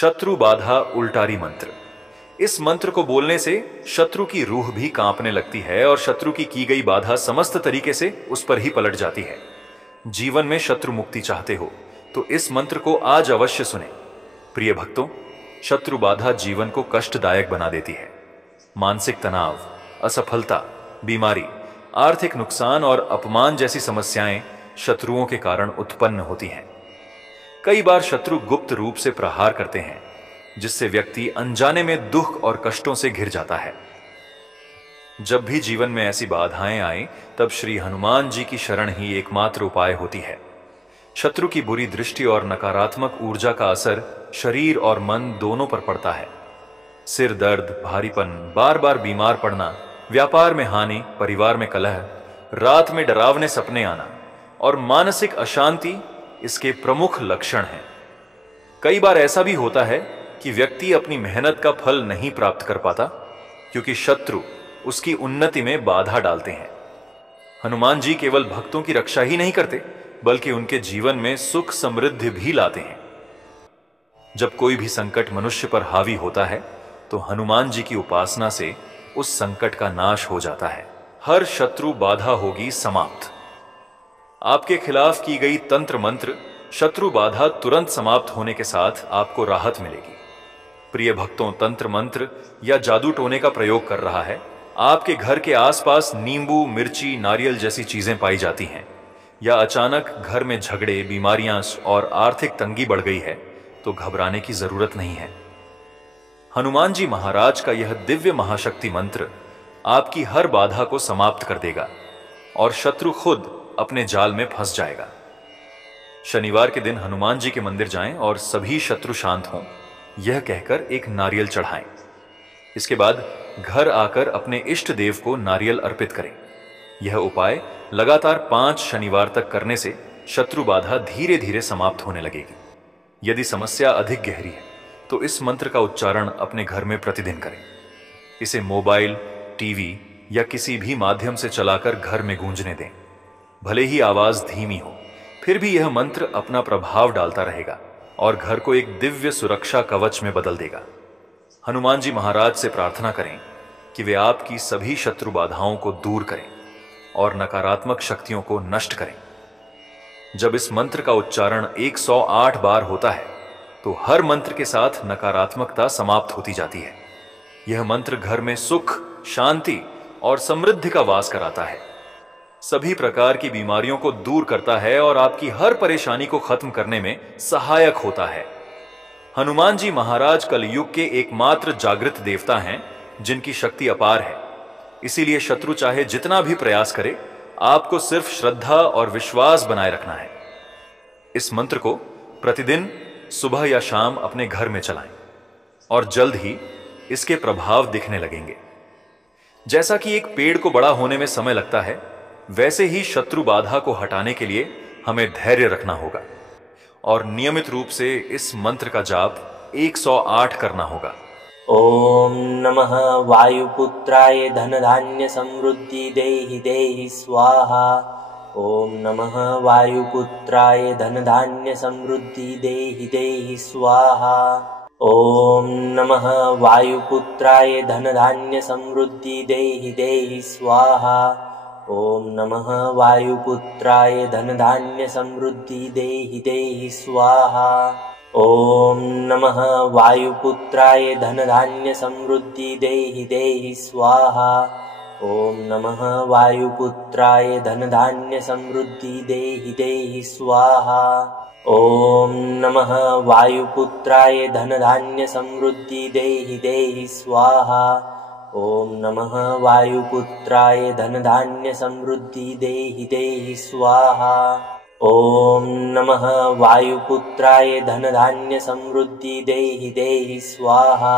शत्रु बाधा उल्टारी मंत्र। इस मंत्र को बोलने से शत्रु की रूह भी कांपने लगती है और शत्रु की गई बाधा समस्त तरीके से उस पर ही पलट जाती है। जीवन में शत्रु मुक्ति चाहते हो तो इस मंत्र को आज अवश्य सुने। प्रिय भक्तों, शत्रु बाधा जीवन को कष्टदायक बना देती है। मानसिक तनाव, असफलता, बीमारी, आर्थिक नुकसान और अपमान जैसी समस्याएं शत्रुओं के कारण उत्पन्न होती हैं। कई बार शत्रु गुप्त रूप से प्रहार करते हैं, जिससे व्यक्ति अनजाने में दुख और कष्टों से घिर जाता है। जब भी जीवन में ऐसी बाधाएं आएं, तब श्री हनुमान जी की शरण ही एकमात्र उपाय होती है। शत्रु की बुरी दृष्टि और नकारात्मक ऊर्जा का असर शरीर और मन दोनों पर पड़ता है। सिर दर्द, भारीपन, बार बार बीमार पड़ना, व्यापार में हानि, परिवार में कलह, रात में डरावने सपने आना और मानसिक अशांति इसके प्रमुख लक्षण हैं। कई बार ऐसा भी होता है कि व्यक्ति अपनी मेहनत का फल नहीं प्राप्त कर पाता, क्योंकि शत्रु उसकी उन्नति में बाधा डालते हैं। हनुमान जी केवल भक्तों की रक्षा ही नहीं करते, बल्कि उनके जीवन में सुख समृद्धि भी लाते हैं। जब कोई भी संकट मनुष्य पर हावी होता है, तो हनुमान जी की उपासना से उस संकट का नाश हो जाता है। हर शत्रु बाधा होगी समाप्त। आपके खिलाफ की गई तंत्र मंत्र शत्रु बाधा तुरंत समाप्त होने के साथ आपको राहत मिलेगी। प्रिय भक्तों, तंत्र मंत्र या जादू टोने का प्रयोग कर रहा है, आपके घर के आसपास नींबू, मिर्ची, नारियल जैसी चीजें पाई जाती हैं, या अचानक घर में झगड़े, बीमारियां और आर्थिक तंगी बढ़ गई है, तो घबराने की जरूरत नहीं है। हनुमान जी महाराज का यह दिव्य महाशक्ति मंत्र आपकी हर बाधा को समाप्त कर देगा और शत्रु खुद अपने जाल में फंस जाएगा। शनिवार के दिन हनुमान जी के मंदिर जाएं और सभी शत्रु शांत हों, यह कहकर एक नारियल चढ़ाएं। इसके बाद घर आकर इष्ट इष्ट देव को नारियल अर्पित करें। यह उपाय लगातार 5 शनिवार तक करने से शत्रु बाधा धीरे धीरे समाप्त होने लगेगी। यदि समस्या अधिक गहरी है तो इस मंत्र का उच्चारण अपने घर में प्रतिदिन करें। इसे मोबाइल, टीवी या किसी भी माध्यम से चलाकर घर में गूंजने दें। भले ही आवाज धीमी हो, फिर भी यह मंत्र अपना प्रभाव डालता रहेगा और घर को एक दिव्य सुरक्षा कवच में बदल देगा। हनुमान जी महाराज से प्रार्थना करें कि वे आपकी सभी शत्रु बाधाओं को दूर करें और नकारात्मक शक्तियों को नष्ट करें। जब इस मंत्र का उच्चारण 108 बार होता है, तो हर मंत्र के साथ नकारात्मकता समाप्त होती जाती है। यह मंत्र घर में सुख, शांति और समृद्धि का वास कराता है, सभी प्रकार की बीमारियों को दूर करता है और आपकी हर परेशानी को खत्म करने में सहायक होता है। हनुमान जी महाराज कलयुग के एकमात्र जागृत देवता हैं, जिनकी शक्ति अपार है। इसीलिए शत्रु चाहे जितना भी प्रयास करे, आपको सिर्फ श्रद्धा और विश्वास बनाए रखना है। इस मंत्र को प्रतिदिन सुबह या शाम अपने घर में चलाएं और जल्द ही इसके प्रभाव दिखने लगेंगे। जैसा कि एक पेड़ को बड़ा होने में समय लगता है, वैसे ही शत्रु बाधा को हटाने के लिए हमें धैर्य रखना होगा और नियमित रूप से इस मंत्र का जाप 108 करना होगा। ओम नमः वायुपुत्राय धनधान्य समृद्धि देहि देहि स्वाहा। ओम नमः वायुपुत्राय धनधान्य समृद्धि देहि देहि स्वाहा। ओम नमः वायुपुत्राय धनधान्य समृद्धि देहि देहि स्वाहा। ओम नमः वायुपुत्राय धनधान्य समृद्धि देहि देहि स्वाहा। ओम नमः वायुपुत्राय धनधान्य समृद्धि देहि देहि स्वाहा। ओम नमः वायुपुत्राय धनधान्य समृद्धि देहि देहि स्वाहा। ओम नमः वायुपुत्राय धनधान्य समृद्धि देहि देहि स्वाहा। ओम नमः वायुपुत्राय धनधान्य समृद्धि देहि देहि स्वाहा। ओम नमः वायुपुत्राय धनधान्य समृद्धि देहि देहि स्वाहा।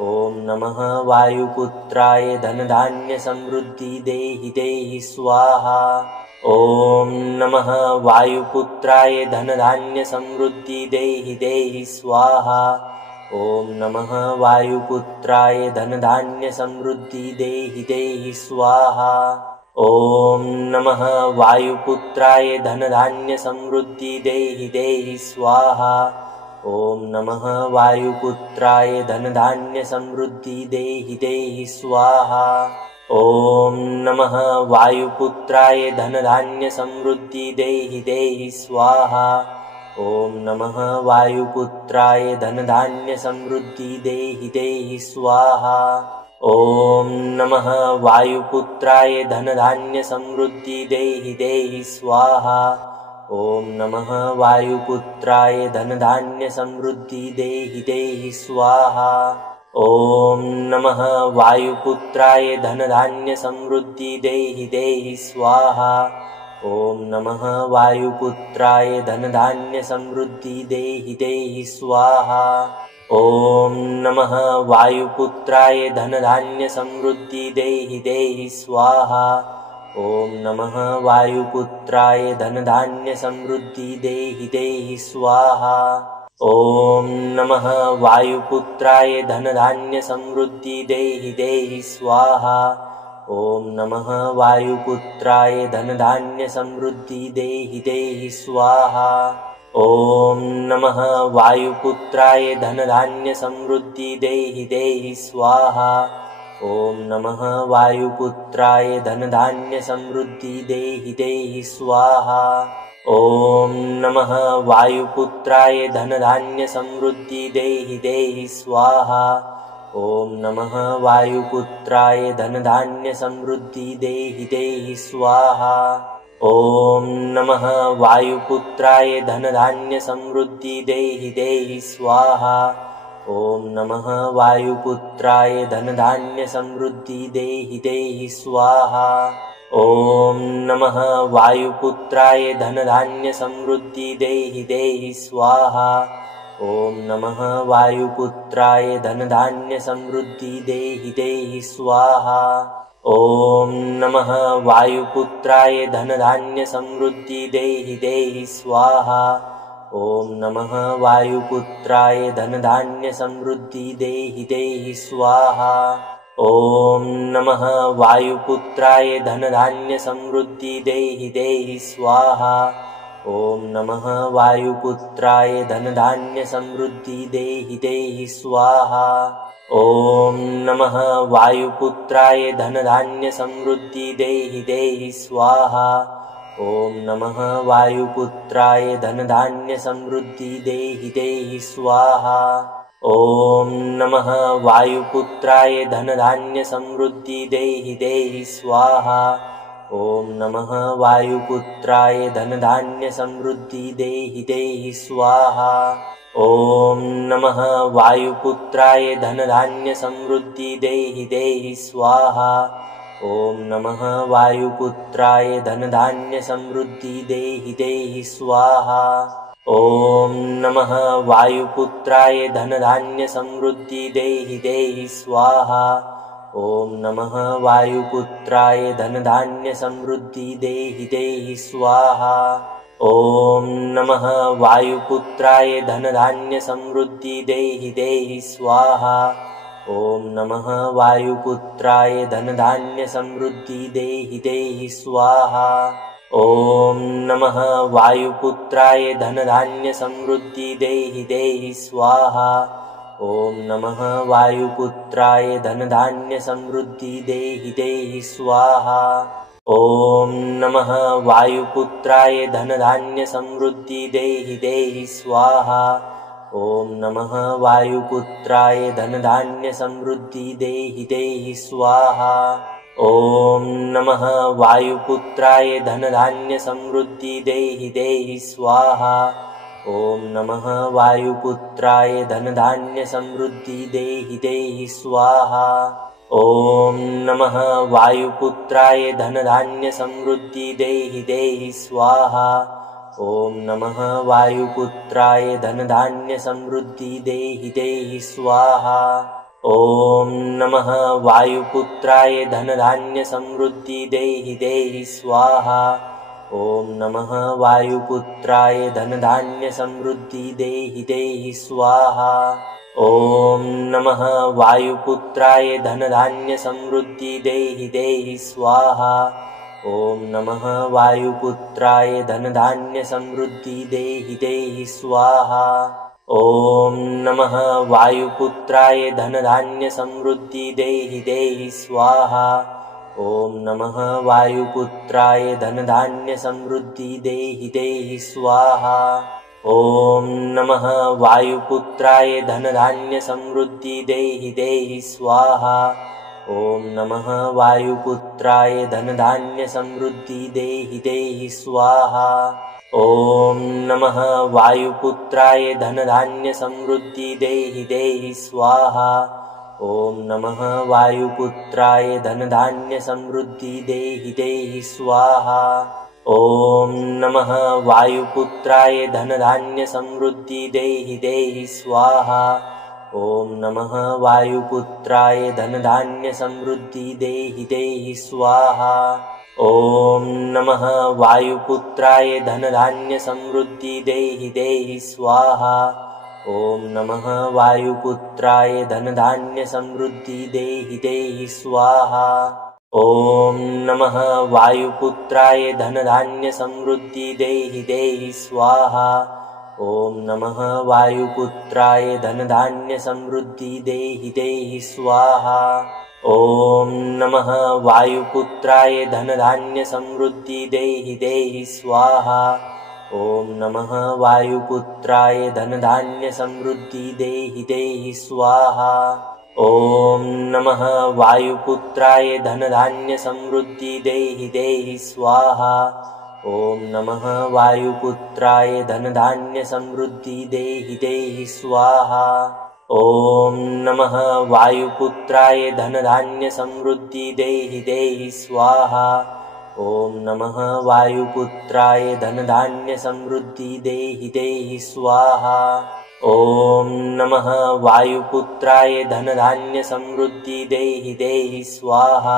ओम नमः वायुपुत्राय धनधान्य समृद्धि देहि देहि स्वाहा। ओम नमः वायुपुत्राय धनधान्य समृद्धि देहि देहि स्वाहा। ओम नमः वायुपुत्राय धनधान्य समृद्धि देहि देहि स्वाहा। ओम नमः वायुपुत्राय धनधान्य समृद्धि देहि देहि स्वाहा। ॐ नमः वायुपुत्राय धनधान्यसमृद्धि देहि देहि स्वाहा। ॐ नमः वायुपुत्राय धनधान्यसमृद्धि देहि देहि स्वाहा। ॐ नमः वायुपुत्राय धनधान्यसमृद्धि देहि देहि स्वाहा। ॐ नमः वायुपुत्राय धनधान्यसमृद्धि देहि देहि स्वाहा। ॐ नमः वायुपुत्राय धनधान्यसमृद्धि देहि देहि स्वाहा। ॐ नमः वायुपुत्राय धनधान्यसमृद्धि देहि देहि स्वाहा। ॐ नमः वायुपुत्राय धनधान्यसमृद्धि देहि देहि स्वाहा। ॐ नमः वायुपुत्राय धनधान्यसमृद्धि देहि देहि स्वाहा। ॐ नमः वायुपुत्राय धनधान्यसमृद्धि देहि देहि स्वाहा। ॐ नमः वायुपुत्राय धनधान्यसमृद्धि देहि देहि स्वाहा। ॐ नमः वायुपुत्राय धनधान्यसमृद्धि देहि देहि स्वाहा। ॐ नमः वायुपुत्राय धनधान्यसमृद्धि देहि देहि स्वाहा। ॐ नमः वायुपुत्राय धनधान्यसमृद्धि देहि देहि स्वाहा। ॐ नमः वायुपुत्राय धनधान्यसमृद्धि देहि देहि स्वाहा। ॐ नमः वायुपुत्राय धनधान्यसमृद्धि देहि देहि स्वाहा। ॐ नमः वायुपुत्राय धनधान्यसमृद्धि देहि देहि स्वाहा। ॐ नमः वायुपुत्राय धनधान्यसमृद्धि देहि देहि स्वाहा। ॐ नमः वायुपुत्राय धनधान्यसमृद्धि देहि देहि स्वाहा। ॐ नमः वायुपुत्राय धनधान्यसमृद्धि देहि देहि स्वाहा। ॐ नमः वायुपुत्राय धनधान्यसमृद्धि देहि देहि स्वाहा। ॐ नमः वायुपुत्राय धनधान्यसमृद्धि देहि देहि स्वाहा। ॐ नमः वायुपुत्राय धनधान्यसमृद्धि देहि देहि स्वाहा। ॐ नमः वायुपुत्राय धनधान्यसमृद्धि देहि देहि स्वाहा। ॐ नमः वायुपुत्राय धनधान्यसमृद्धि देहि देहि स्वाहा। ॐ नमः वायुपुत्राय धनधान्यसमृद्धि देहि देहि स्वाहा। ॐ नमः वायुपुत्राय धनधान्यसमृद्धि देहि देहि स्वाहा। ॐ नमः वायुपुत्राय धनधान्यसमृद्धि देहि देहि स्वाहा। ॐ नमः वायुपुत्राय धनधान्यसमृद्धि देहि देहि स्वाहा। ॐ नमः वायुपुत्राय धनधान्यसमृद्धि देहि देहि स्वाहा। ॐ नमः वायुपुत्राय धनधान्यसमृद्धि देहि देहि स्वाहा। ॐ नमः वायुपुत्राय धनधान्यसमृद्धि देहि देहि स्वाहा। ॐ नमः वायुपुत्राय धनधान्यसमृद्धि देहि देहि स्वाहा। ॐ नमः वायुपुत्राय धनधान्यसमृद्धि देहि देहि स्वाहा। ॐ नमः वायुपुत्राय धनधान्यसमृद्धि देहि देहि स्वाहा। ॐ नमः वायुपुत्राय धनधान्यसमृद्धि देहि देहि स्वाहा। ॐ नमः वायुपुत्राय धनधान्यसमृद्धि देहि देहि स्वाहा। ॐ नमः वायुपुत्राय धनधान्यसमृद्धि देहि देहि स्वाहा। ॐ नमः वायुपुत्राय धनधान्यसमृद्धि देहि देहि स्वाहा। ॐ नमः वायुपुत्राय धनधान्यसमृद्धि देहि देहि स्वाहा। ॐ नमः वायुपुत्राय धनधान्यसमृद्धि देहि देहि स्वाहा। ॐ नमः वायुपुत्राय धनधान्यसमृद्धि देहि देहि स्वाहा। ॐ नमः वायुपुत्राय धनधान्यसमृद्धि देहि देहि स्वाहा। ॐ नमः वायुपुत्राय धनधान्यसमृद्धि देहि देहि स्वाहा। ॐ नमः वायुपुत्राय धनधान्यसमृद्धि देहि देहि स्वाहा। ॐ नमः वायुपुत्राय धनधान्यसमृद्धि देहि देहि स्वाहा। ॐ नमः वायुपुत्राय धनधान्यसमृद्धि देहि देहि स्वाहा। ॐ नमः वायुपुत्राय धनधान्यसमृद्धि देहि देहि स्वाहा। ॐ नमः वायुपुत्राय धनधान्यसमृद्धि देहि देहि स्वाहा। ॐ नमः वायुपुत्राय धनधान्यसमृद्धि देहि देहि स्वाहा। ॐ नमः वायुपुत्राय धनधान्यसमृद्धि देहि देहि स्वाहा। ॐ नमः वायुपुत्राय धनधान्यसमृद्धि देहि देहि स्वाहा। ॐ नमः वायुपुत्राय धनधान्यसमृद्धि देहि देहि स्वाहा। ॐ नमः वायुपुत्राय धनधान्यसमृद्धि देहि देहि स्वाहा। ॐ नमः वायुपुत्राय धनधान्यसमृद्धि देहि देहि स्वाहा। ॐ नमः वायुपुत्राय धनधान्यसमृद्धि देहि देहि स्वाहा। ॐ नमः वायुपुत्राय धनधान्यसमृद्धि देहि देहि स्वाहा। ॐ नमः वायुपुत्राय धनधान्यसमृद्धि देहि देहि स्वाहा। ॐ नमः वायुपुत्राय धनधान्यसमृद्धि देहि देहि स्वाहा। ॐ नमः वायुपुत्राय धनधान्यसमृद्धि देहि देहि स्वाहा। ॐ नमः वायुपुत्राय धनधान्यसमृद्धि देहि देहि स्वाहा। ॐ नमः वायुपुत्राय धनधान्यसमृद्धि देहि देहि स्वाहा। ॐ नमः वायुपुत्राय धनधान्यसमृद्धि देहि देहि स्वाहा। ॐ नमः वायुपुत्राय धनधान्यसमृद्धि देहि देहि स्वाहा। ॐ नमः वायुपुत्राय धनधान्यसमृद्धि देहि देहि स्वाहा।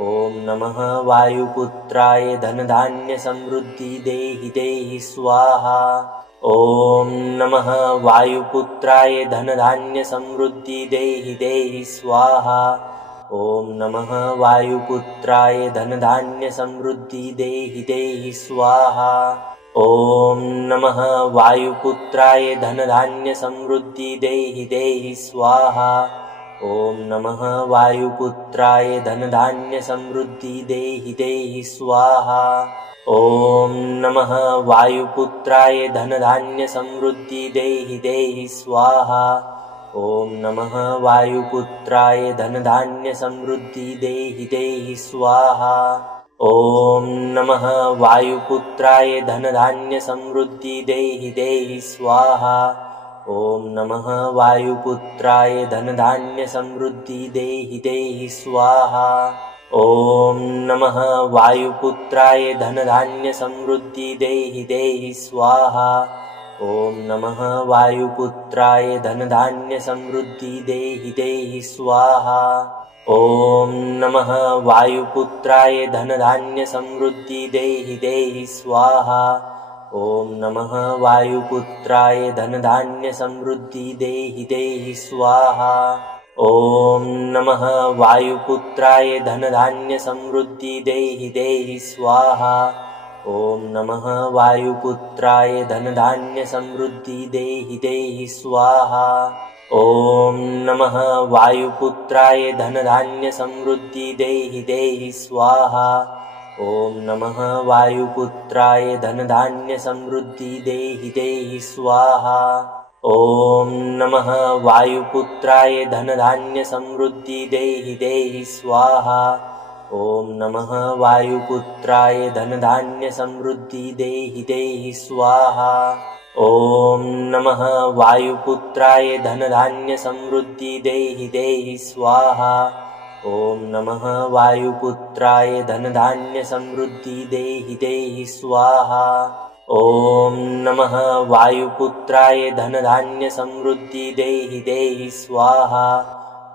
ॐ नमः वायुपुत्राय धनधान्यसमृद्धि देहि देहि स्वाहा। ॐ नमः वायुपुत्राय धनधान्यसमृद्धि देहि देहि स्वाहा। ॐ नमः वायुपुत्राय धनधान्यसमृद्धि देहि देहि स्वाहा। ॐ नमः वायुपुत्राय धनधान्यसमृद्धि देहि देहि स्वाहा। ॐ नमः वायुपुत्राय धनधान्यसमृद्धि देहि देहि स्वाहा। ॐ नमः वायुपुत्राय धनधान्यसमृद्धि देहि देहि स्वाहा। ॐ नमः वायुपुत्राय धनधान्यसमृद्धि देहि देहि स्वाहा। ॐ नमः वायुपुत्राय धनधान्यसमृद्धि देहि देहि स्वाहा। ॐ नमः वायुपुत्राय धनधान्यसमृद्धि देहि देहि स्वाहा। ॐ नमः वायुपुत्राय धनधान्यसमृद्धि देहि देहि स्वाहा। ॐ नमः वायुपुत्राय धनधान्यसमृद्धि देहि देहि स्वाहा। ॐ नमः वायुपुत्राय धनधान्यसमृद्धि देहि देहि स्वाहा। ॐ नमः वायुपुत्राय धनधान्यसमृद्धि देहि देहि स्वाहा। ॐ नमः वायुपुत्राय धनधान्यसमृद्धि देहि देहि स्वाहा। ॐ नमः वायुपुत्राय धनधान्यसमृद्धि देहि देहि स्वाहा। ॐ नमः वायुपुत्राय धनधान्यसमृद्धि देहि देहि स्वाहा। ॐ नमः वायुपुत्राय धनधान्यसमृद्धि देहि देहि स्वाहा। ॐ नमः वायुपुत्राय धनधान्यसमृद्धि देहि देहि स्वाहा। ॐ नमः वायुपुत्राय धनधान्यसमृद्धि देहि देहि स्वाहा। ॐ नमः वायुपुत्राय धनधान्यसमृद्धि देहि देहि स्वाहा। ॐ नमः वायुपुत्राय धनधान्यसमृद्धि देहि देहि स्वाहा। ॐ नमः वायुपुत्राय धनधान्यसमृद्धि देहि देहि स्वाहा।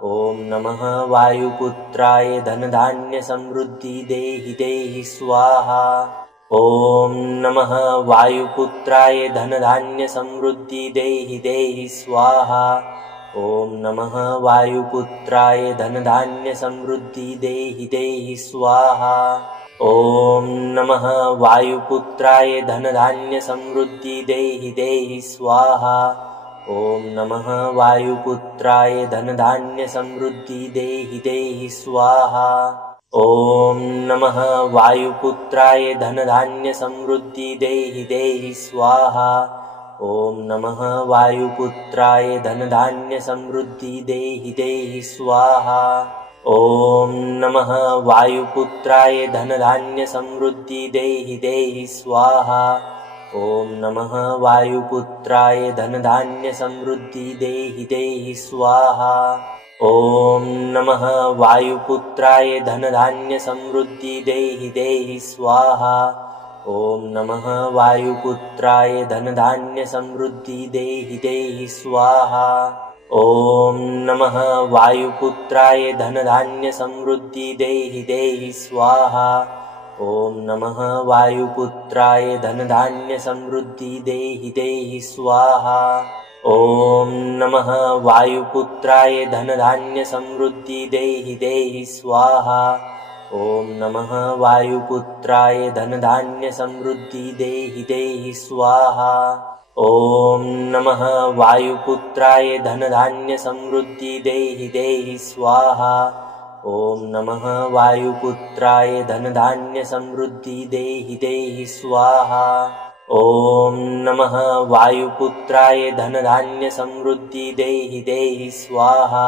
ॐ नमः वायुपुत्राय धनधान्यसमृद्धि देहि देहि स्वाहा। ॐ नमः वायुपुत्राय धनधान्यसमृद्धि देहि देहि स्वाहा। ॐ नमः वायुपुत्राय धनधान्यसमृद्धि देहि देहि स्वाहा। ॐ नमः वायुपुत्राय धनधान्यसमृद्धि देहि देहि स्वाहा। ॐ नमः वायुपुत्राय धनधान्य समृद्धि देहि देहि स्वाहा। ॐ नमः वायुपुत्राय धनधान्य समृद्धि देहि देहि स्वाहा। ॐ नमः वायुपुत्राय धनधान्य समृद्धि देहि देहि स्वाहा। ॐ नमः वायुपुत्राय धनधान्य समृद्धि देहि देहि स्वाहा। ॐ नमः वायुपुत्राय धनधान्य समृद्धि देहि देहि स्वाहा। ॐ नमः वायुपुत्राय धनधान्य समृद्धि देहि देहि स्वाहा। ॐ नमः वायुपुत्राय धनधान्य समृद्धि देहि देहि स्वाहा। ॐ नमः वायुपुत्राय धनधान्य समृद्धि देहि देहि स्वाहा। ॐ नमः वायुपुत्राय धनधान्य समृद्धि देहि देहि स्वाहा। ॐ नमः वायुपुत्राय धनधान्य समृद्धि देहि देहि स्वाहा। ॐ नमः वायुपुत्राय धनधान्य समृद्धि देहि देहि स्वाहा। ॐ नमः वायुपुत्राय धनधान्य समृद्धि देहि देहि स्वाहा। ॐ नमः वायुपुत्राय धनधान्य समृद्धि देहि देहि स्वाहा। ॐ नमः वायुपुत्राय धनधान्य समृद्धि देहि देहि स्वाहा।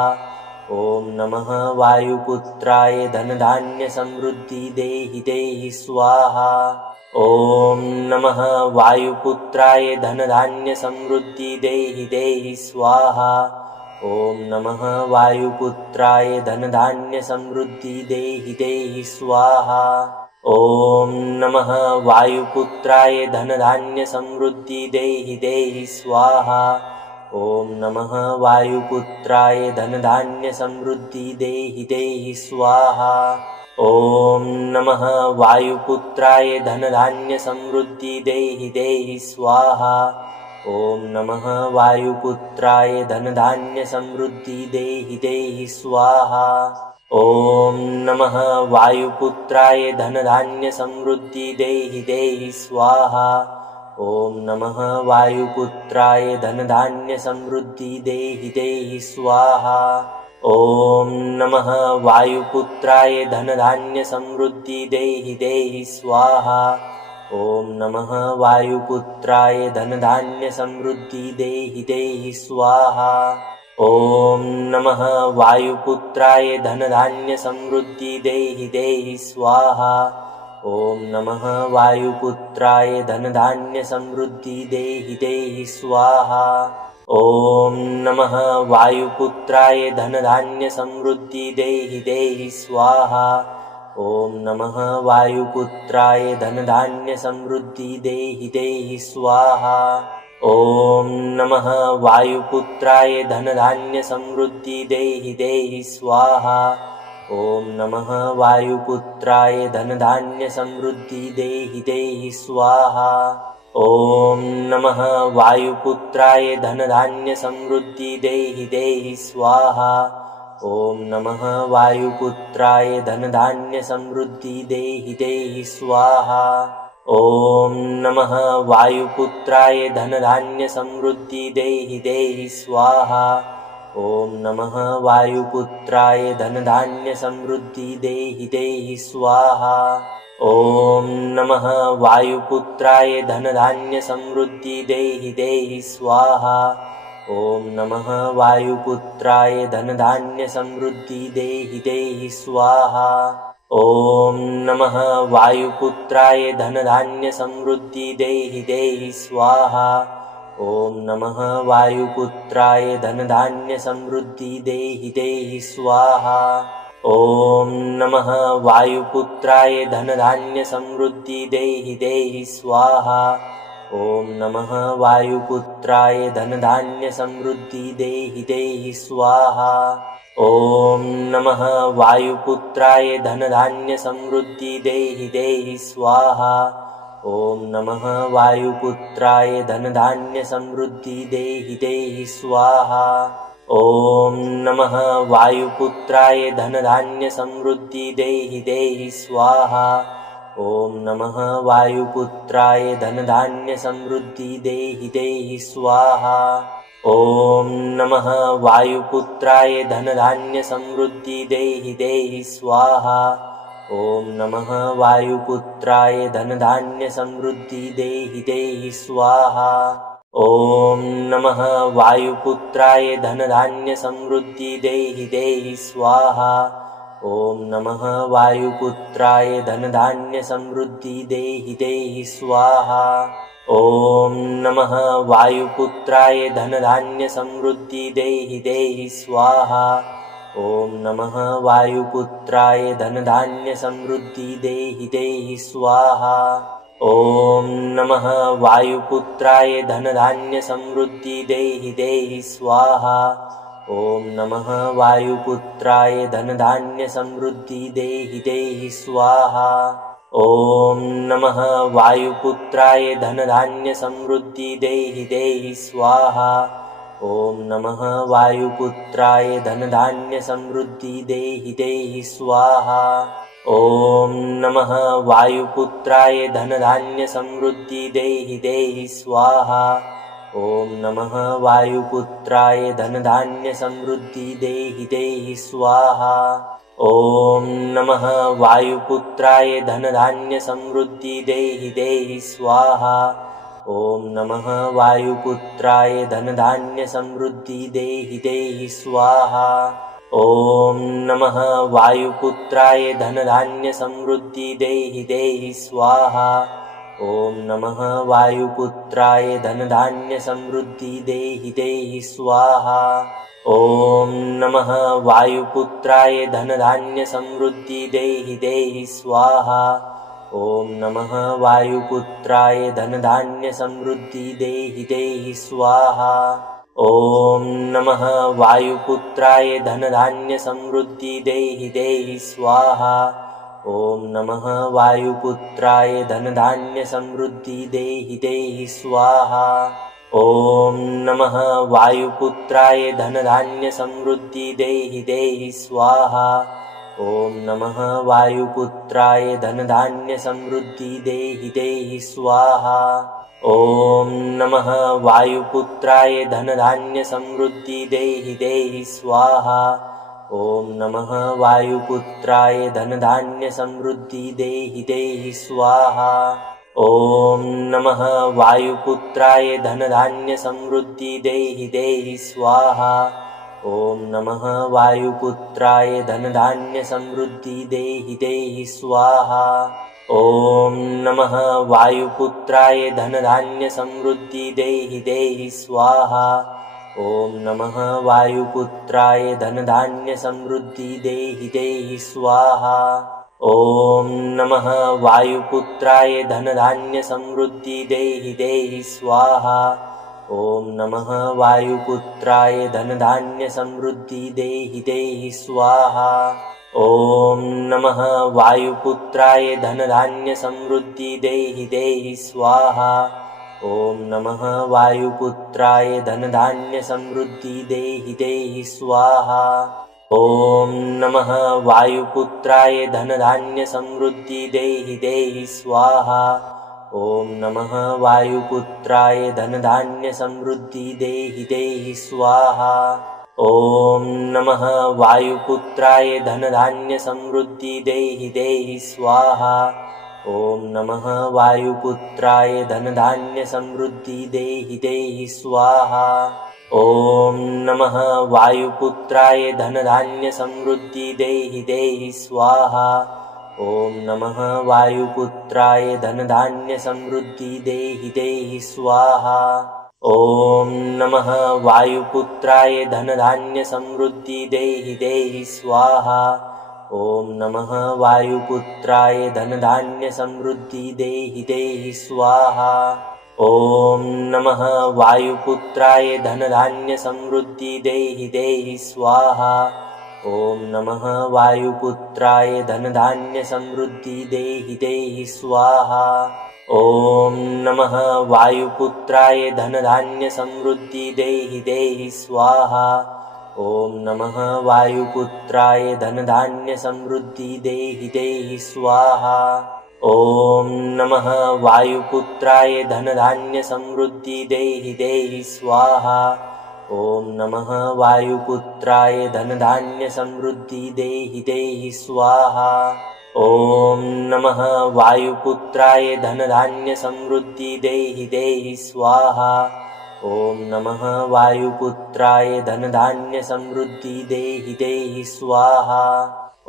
ॐ नमः वायुपुत्राय धनधान्य समृद्धि देहि देहि स्वाहा। ॐ नमः वायुपुत्राय धनधान्य समृद्धि देहि देहि स्वाहा। ॐ नमः वायुपुत्राय धनधान्य समृद्धि देहि देहि स्वाहा। ॐ नमः वायुपुत्राय धनधान्य समृद्धि देहि देहि स्वाहा। ॐ नमः वायुपुत्राय धनधान्य समृद्धि देहि देहि स्वाहा। ॐ नमः वायुपुत्राय धनधान्य समृद्धि देहि देहि स्वाहा। ॐ नमः वायुपुत्राय धनधान्य समृद्धि देहि देहि स्वाहा। ॐ नमः वायुपुत्राय धनधान्य समृद्धि देहि देहि स्वाहा। ॐ नमः वायुपुत्राय धनधान्य समृद्धि देहि देहि स्वाहा। ॐ नमः वायुपुत्राय धनधान्य समृद्धि देहि देहि स्वाहा। ॐ नमः वायुपुत्राय धनधान्य समृद्धि देहि देहि स्वाहा। ॐ नमः वायुपुत्राय धनधान्य समृद्धि देहि देहि स्वाहा। ॐ नमः वायुपुत्राय धनधान्य समृद्धि देहि देहि स्वाहा। ॐ नमः वायुपुत्राय धनधान्य समृद्धि देहि देहि स्वाहा। ॐ नमः वायुपुत्राय धनधान्य समृद्धि देहि देहि स्वाहा। ॐ नमः वायुपुत्राय धनधान्य समृद्धि देहि देहि स्वाहा। ॐ नमः वायुपुत्राय धनधान्य समृद्धि देहि देहि स्वाहा। ॐ नमः वायुपुत्राय धनधान्य समृद्धि देहि देहि स्वाहा। ॐ नमः वायुपुत्राय धनधान्य समृद्धि देहि देहि स्वाहा। ॐ नमः वायुपुत्राय धनधान्य समृद्धि देहि देहि स्वाहा। ॐ नमः वायुपुत्राय धनधान्य समृद्धि देहि देहि स्वाहा। ॐ नमः वायुपुत्राय धनधान्य समृद्धि देहि देहि स्वाहा। ॐ नमः वायुपुत्राय धनधान्य समृद्धि देहि देहि स्वाहा। ॐ नमः वायुपुत्राय धनधान्य समृद्धि देहि देहि स्वाहा। ॐ नमः वायुपुत्राय धनधान्य समृद्धि देहि देहि स्वाहा। ॐ नमः वायुपुत्राय धनधान्य समृद्धि देहि देहि स्वाहा। ॐ नमः वायुपुत्राय धनधान्य समृद्धि देहि देहि स्वाहा। ॐ नमः वायुपुत्राय धनधान्य समृद्धि देहि देहि स्वाहा। ॐ नमः वायुपुत्राय धनधान्य समृद्धि देहि देहि स्वाहा। ॐ नमः वायुपुत्राय धनधान्य समृद्धि देहि देहि स्वाहा। ॐ नमः वायुपुत्राय धनधान्य समृद्धि देहि देहि स्वाहा। ॐ नमः वायुपुत्राय धनधान्य समृद्धि देहि देहि स्वाहा। ॐ नमः वायुपुत्राय धनधान्य समृद्धि देहि देहि स्वाहा। ॐ नमः वायुपुत्राय धनधान्य समृद्धि देहि देहि स्वाहा। ॐ नमः वायुपुत्राय धनधान्य समृद्धि देहि देहि स्वाहा। ॐ नमः वायुपुत्राय धनधान्य समृद्धि देहि देहि स्वाहा। ॐ नमः वायुपुत्राय धनधान्य समृद्धि देहि देहि स्वाहा। ॐ नमः वायुपुत्राय धनधान्य समृद्धि देहि देहि स्वाहा। ॐ नमः वायुपुत्राय धनधान्य समृद्धि देहि देहि स्वाहा। ॐ नमः वायुपुत्राय धनधान्य समृद्धि देहि देहि स्वाहा। ॐ नमः वायुपुत्राय धनधान्य समृद्धि देहि देहि स्वाहा। ॐ नमः वायुपुत्राय धनधान्य समृद्धि देहि देहि स्वाहा। ॐ नमः वायुपुत्राय धनधान्य समृद्धि देहि देहि स्वाहा। ॐ नमः वायुपुत्राय धनधान्य समृद्धि देहि देहि स्वाहा। ॐ नमः वायुपुत्राय धनधान्य समृद्धि देहि देहि स्वाहा। ॐ नमः वायुपुत्राय धनधान्य समृद्धि देहि देहि स्वाहा। ॐ नमः वायुपुत्राय धनधान्य समृद्धि देहि देहि स्वाहा। ॐ नमः वायुपुत्राय धनधान्य समृद्धि देहि देहि स्वाहा। ॐ नमः वायुपुत्राय धनधान्य समृद्धि देहि देहि स्वाहा। ॐ नमः वायुपुत्राय धनधान्य समृद्धि देहि देहि स्वाहा। ॐ नमः वायुपुत्राय धनधान्य समृद्धि देहि देहि स्वाहा। ॐ नमः वायुपुत्राय धनधान्य समृद्धि देहि देहि स्वाहा। ॐ नमः वायुपुत्राय धनधान्य समृद्धि देहि देहि स्वाहा। ॐ नमः वायुपुत्राय धनधान्य समृद्धि देहि देहि स्वाहा। ॐ नमः वायुपुत्राय धनधान्य समृद्धि देहि देहि स्वाहा। ॐ नमः वायुपुत्राय धनधान्य समृद्धि देहि देहि स्वाहा। ॐ नमः वायुपुत्राय धनधान्य समृद्धि देहि देहि स्वाहा। ॐ नमः वायुपुत्राय धनधान्य समृद्धि देहि देहि स्वाहा। ॐ नमः वायुपुत्राय धनधान्य समृद्धि देहि देहि स्वाहा। ॐ नमः वायुपुत्राय धनधान्य समृद्धि देहि देहि स्वाहा। ॐ नमः वायुपुत्राय धनधान्य समृद्धि देहि देहि स्वाहा। ॐ नमः वायुपुत्राय धनधान्य समृद्धि देहि देहि स्वाहा। ॐ नमः वायुपुत्राय धनधान्य समृद्धि देहि देहि स्वाहा। ॐ नमः वायुपुत्राय धनधान्य समृद्धि देहि देहि स्वाहा। ॐ नमः वायुपुत्राय धनधान्य समृद्धि देहि देहि स्वाहा। ॐ नमः वायुपुत्राय धनधान्य समृद्धि देहि देहि स्वाहा। ॐ नमः वायुपुत्राय धनधान्य समृद्धि देहि देहि स्वाहा। ॐ नमः वायुपुत्राय धनधान्य समृद्धि देहि देहि स्वाहा। ॐ नमः वायुपुत्राय धनधान्य समृद्धि देहि देहि स्वाहा। ॐ नमः वायुपुत्राय धनधान्य समृद्धि देहि देहि स्वाहा। ॐ नमः वायुपुत्राय धनधान्य समृद्धि देहि देहि स्वाहा। ॐ नमः वायुपुत्राय धनधान्य समृद्धि देहि देहि स्वाहा। ॐ नमः वायुपुत्राय धनधान्य समृद्धि देहि देहि स्वाहा। ॐ नमः वायुपुत्राय धनधान्य समृद्धि देहि देहि स्वाहा। ॐ नमः वायुपुत्राय धनधान्य समृद्धि देहि देहि स्वाहा। ॐ नमः वायुपुत्राय धनधान्य समृद्धि देहि देहि स्वाहा। ॐ नमः वायुपुत्राय धनधान्यसमृद्धि देहि देहि स्वाहा। ॐ नमः वायुपुत्राय धनधान्यसमृद्धि देहि देहि स्वाहा। ॐ नमः वायुपुत्राय धनधान्यसमृद्धि देहि देहि स्वाहा।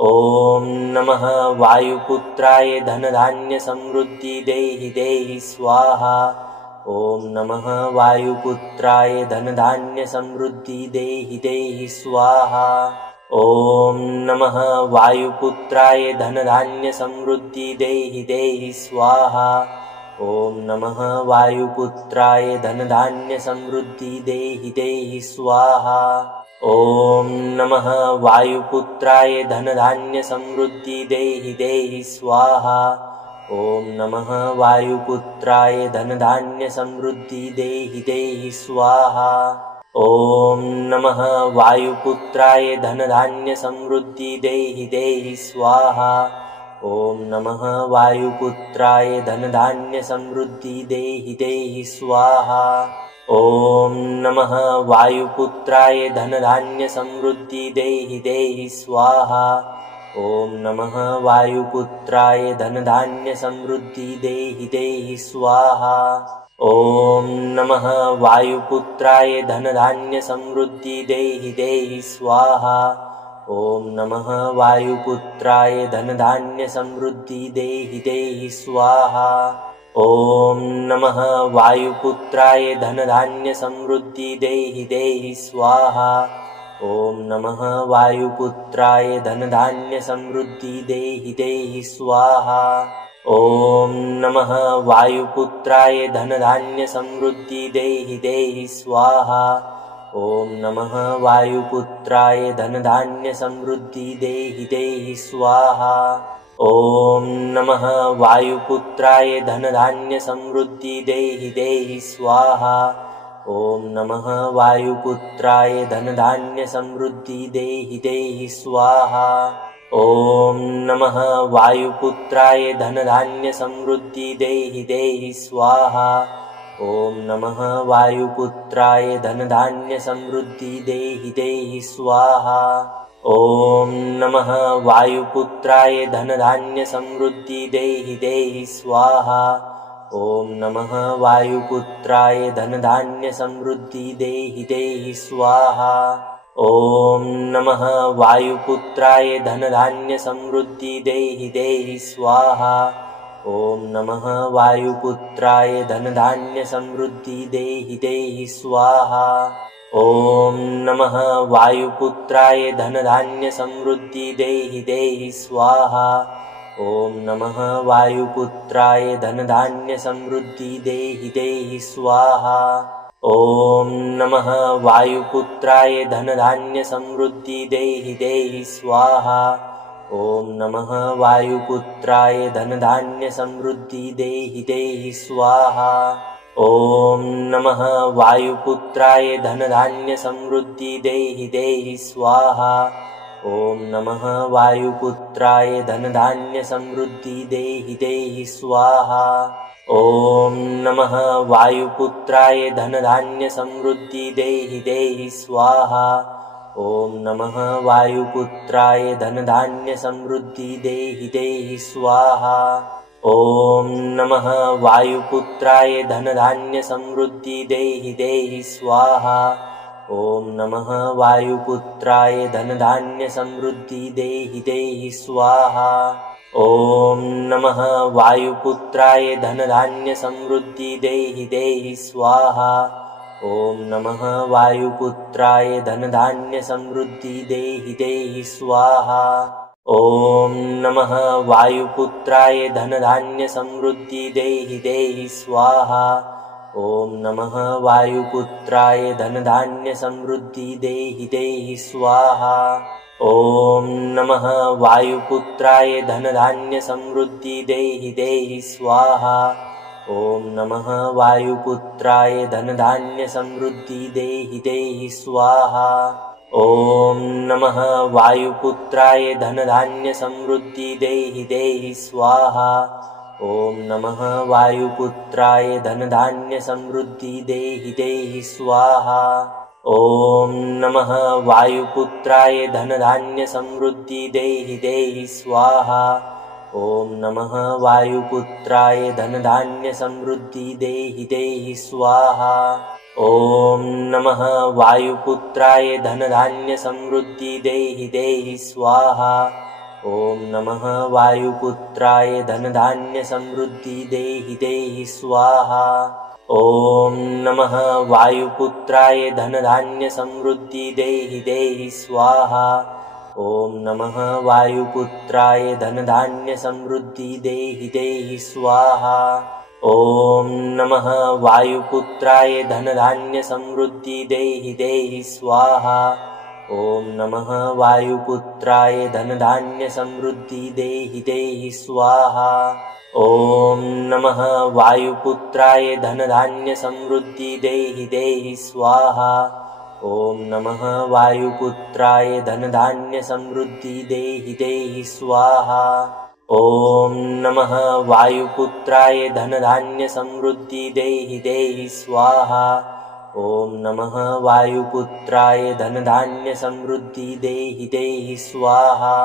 ॐ नमः वायुपुत्राय धनधान्यसमृद्धि देहि देहि स्वाहा। ॐ नमः वायुपुत्राय धनधान्यसमृद्धि देहि देहि स्वाहा। ॐ नमः वायुपुत्राय धनधान्यसमृद्धि देहि देहि स्वाहा। ॐ नमः वायुपुत्राय धनधान्यसमृद्धि देहि देहि स्वाहा। ॐ नमः वायुपुत्राय धनधान्यसमृद्धि देहि देहि स्वाहा। ॐ नमः वायुपुत्राय धनधान्यसमृद्धि देहि देहि स्वाहा। ॐ नमः वायुपुत्राय धनधान्यसमृद्धि देहि देहि स्वाहा। ॐ नमः वायुपुत्राय धनधान्यसमृद्धि देहि देहि स्वाहा। ॐ नमः वायुपुत्राय धनधान्यसमृद्धि देहि देहि स्वाहा। ॐ नमः वायुपुत्राय धनधान्यसमृद्धि देहि देहि स्वाहा। ॐ नमः वायुपुत्राय धनधान्यसमृद्धि देहि देहि स्वाहा। ॐ नमः वायुपुत्राय धनधान्यसमृद्धि देहि देहि स्वाहा। ॐ नमः वायुपुत्राय धनधान्यसमृद्धि देहि देहि स्वाहा। ॐ नमः वायुपुत्राय धनधान्यसमृद्धि देहि देहि स्वाहा। ॐ नमः वायुपुत्राय धनधान्यसमृद्धि देहि देहि स्वाहा। ॐ नमः वायुपुत्राय धनधान्यसमृद्धि देहि देहि स्वाहा। ॐ नमः वायुपुत्राय धनधान्यसमृद्धि देहि देहि स्वाहा। ॐ नमः वायुपुत्राय धनधान्यसमृद्धि देहि देहि स्वाहा। ॐ नमः वायुपुत्राय धनधान्यसमृद्धि देहि देहि स्वाहा। ॐ नमः वायुपुत्राय धनधान्यसमृद्धि देहि देहि स्वाहा। ॐ नमः वायुपुत्राय धनधान्यसमृद्धि देहि देहि स्वाहा। ॐ नमः वायुपुत्राय धनधान्यसमृद्धि देहि देहि स्वाहा। ॐ नमः वायुपुत्राय धनधान्यसमृद्धि देहि देहि स्वाहा। ॐ नमः वायुपुत्राय धनधान्यसमृद्धि देहि देहि स्वाहा। ॐ नमः वायुपुत्राय धनधान्यसमृद्धि देहि देहि स्वाहा। ॐ नमः वायुपुत्राय धनधान्यसमृद्धि देहि देहि स्वाहा। ॐ नमः वायुपुत्राय धनधान्यसमृद्धि देहि देहि स्वाहा। ॐ नमः वायुपुत्राय धनधान्यसमृद्धि देहि देहि स्वाहा। ॐ नमः वायुपुत्राय धनधान्यसमृद्धि देहि देहि स्वाहा। ॐ नमः वायुपुत्राय धनधान्यसमृद्धि देहि देहि स्वाहा। ॐ नमः वायुपुत्राय धनधान्यसमृद्धि देहि देहि स्वाहा। ॐ नमः वायुपुत्राय धनधान्यसमृद्धि देहि देहि स्वाहा। ॐ नमः वायुपुत्राय धनधान्यसमृद्धि देहि देहि स्वाहा। ॐ नमः वायुपुत्राय धनधान्यसमृद्धि देहि देहि स्वाहा। ॐ नमः वायुपुत्राय धनधान्यसमृद्धि देहि देहि स्वाहा। ॐ नमः वायुपुत्राय धनधान्यसमृद्धि देहि देहि स्वाहा। ॐ नमः वायुपुत्राय धनधान्यसमृद्धि देहि देहि स्वाहा। ॐ नमः वायुपुत्राय धनधान्यसमृद्धि देहि देहि स्वाहा। ॐ नमः वायुपुत्राय धनधान्यसमृद्धि देहि देहि स्वाहा। ॐ नमः वायुपुत्राय धनधान्यसमृद्धि देहि देहि स्वाहा। ॐ नमः वायुपुत्राय धनधान्यसमृद्धि देहि देहि स्वाहा। ॐ नमः वायुपुत्राय धनधान्यसमृद्धि देहि देहि स्वाहा। ॐ नमः वायुपुत्राय धनधान्यसमृद्धि देहि देहि स्वाहा। ॐ नमः वायुपुत्राय धनधान्यसमृद्धि देहि देहि स्वाहा। ॐ नमः वायुपुत्राय धनधान्यसमृद्धि देहि देहि स्वाहा। ॐ नमः वायुपुत्राय धनधान्यसमृद्धि देहि देहि स्वाहा। ॐ नमः वायुपुत्राय धनधान्यसमृद्धि देहि देहि स्वाहा। ॐ नमः वायुपुत्राय धनधान्यसमृद्धि देहि देहि स्वाहा। ॐ नमः वायुपुत्राय धनधान्यसमृद्धि देहि देहि स्वाहा। ॐ नमः वायुपुत्राय धनधान्यसमृद्धि देहि देहि स्वाहा। ॐ नमः वायुपुत्राय धनधान्यसमृद्धि देहि देहि स्वाहा। ॐ नमः वायुपुत्राय धनधान्यसमृद्धि देहि देहि स्वाहा। ॐ नमः वायुपुत्राय धनधान्यसमृद्धि देहि देहि स्वाहा। ॐ नमः वायुपुत्राय धनधान्यसमृद्धि देहि देहि स्वाहा।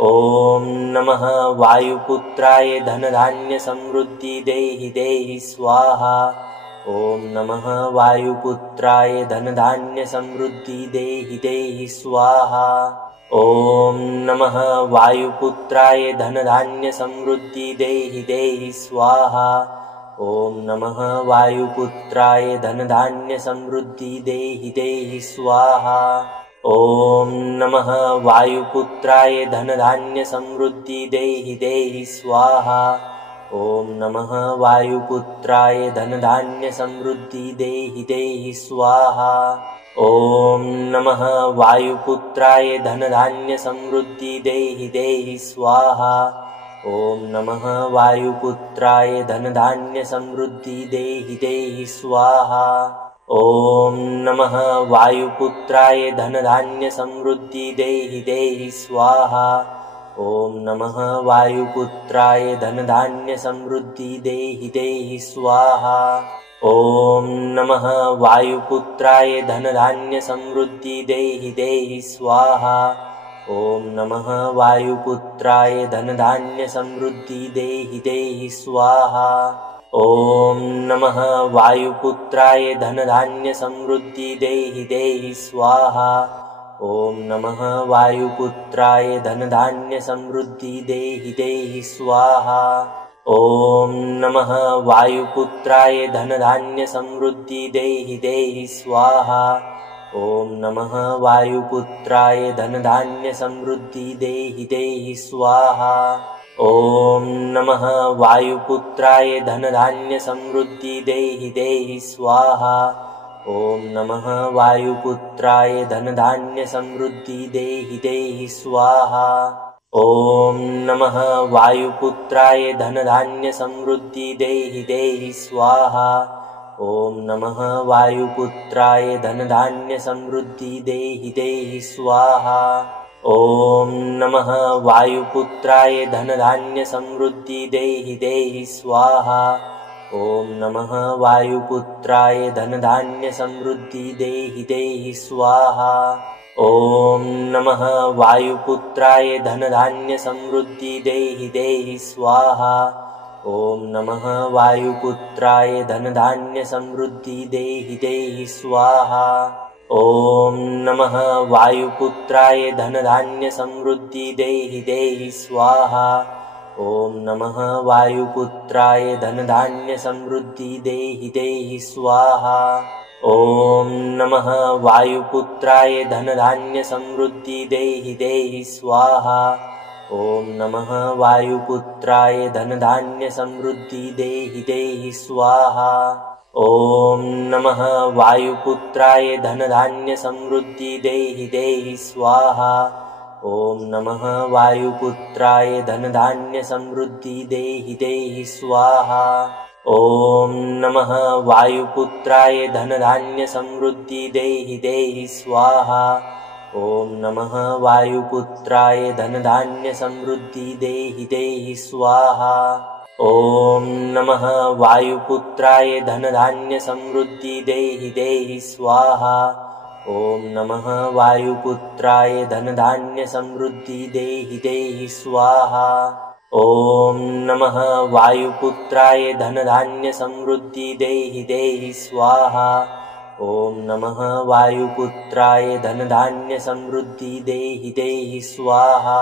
ॐ नमः वायुपुत्राय धनधान्यसमृद्धि देहि देहि स्वाहा। ॐ नमः वायुपुत्राय धनधान्यसमृद्धि देहि देहि स्वाहा। ॐ नमः वायुपुत्राय धनधान्यसमृद्धि देहि देहि स्वाहा। ॐ नमः वायुपुत्राय धनधान्यसमृद्धि देहि देहि स्वाहा। ॐ नमः वायुपुत्राय धनधान्यसमृद्धि देहि देहि स्वाहा। ॐ नमः वायुपुत्राय धनधान्यसमृद्धि देहि देहि स्वाहा। ॐ नमः वायुपुत्राय धनधान्यसमृद्धि देहि देहि स्वाहा। ॐ नमः वायुपुत्राय धनधान्यसमृद्धि देहि देहि स्वाहा। ॐ नमः वायुपुत्राय धनधान्यसमृद्धि देहि देहि स्वाहा। ॐ नमः वायुपुत्राय धनधान्यसमृद्धि देहि देहि स्वाहा। ॐ नमः वायुपुत्राय धनधान्यसमृद्धि देहि देहि स्वाहा। ॐ नमः वायुपुत्राय धनधान्यसमृद्धि देहि देहि स्वाहा। ॐ नमः वायुपुत्राय धनधान्यसमृद्धि देहि देहि स्वाहा। ॐ नमः वायुपुत्राय धनधान्यसमृद्धि देहि देहि स्वाहा। ॐ नमः वायुपुत्राय धनधान्यसमृद्धि देहि देहि स्वाहा। ॐ नमः वायुपुत्राय धनधान्यसमृद्धि देहि देहि स्वाहा। ॐ नमः वायुपुत्राय धनधान्यसमृद्धि देहि देहि स्वाहा। ॐ नमः वायुपुत्राय धनधान्यसमृद्धि देहि देहि स्वाहा। ॐ नमः वायुपुत्राय धनधान्यसमृद्धि देहि देहि स्वाहा। ॐ नमः वायुपुत्राय धनधान्यसमृद्धि देहि देहि स्वाहा। ॐ नमः वायुपुत्राय धनधान्यसमृद्धि देहि देहि स्वाहा। ॐ नमः वायुपुत्राय धनधान्यसमृद्धि देहि देहि स्वाहा। ॐ नमः वायुपुत्राय धनधान्यसमृद्धि देहि देहि स्वाहा। ॐ नमः वायुपुत्राय धनधान्यसमृद्धि देहि देहि स्वाहा। ॐ नमः वायुपुत्राय धनधान्यसमृद्धि देहि देहि स्वाहा। ॐ नमः वायुपुत्राय धनधान्यसमृद्धि देहि देहि स्वाहा। ॐ नमः वायुपुत्राय धनधान्यसमृद्धि देहि देहि स्वाहा। ॐ नमः वायुपुत्राय धनधान्यसमृद्धि देहि देहि स्वाहा। ॐ नमः वायुपुत्राय धनधान्यसमृद्धि देहि देहि स्वाहा। ॐ नमः वायुपुत्राय धनधान्यसमृद्धि देहि देहि स्वाहा। ॐ नमः वायुपुत्राय धनधान्यसमृद्धि देहि देहि स्वाहा। ॐ नमः वायुपुत्राय धनधान्यसमृद्धि देहि देहि स्वाहा। ॐ नमः वायुपुत्राय धनधान्यसमृद्धि देहि देहि स्वाहा। ॐ नमः वायुपुत्राय धनधान्यसमृद्धि देहि देहि स्वाहा। ॐ नमः वायुपुत्राय धनधान्यसमृद्धि देहि देहि स्वाहा। ॐ नमः वायुपुत्राय धनधान्यसमृद्धि देहि देहि स्वाहा।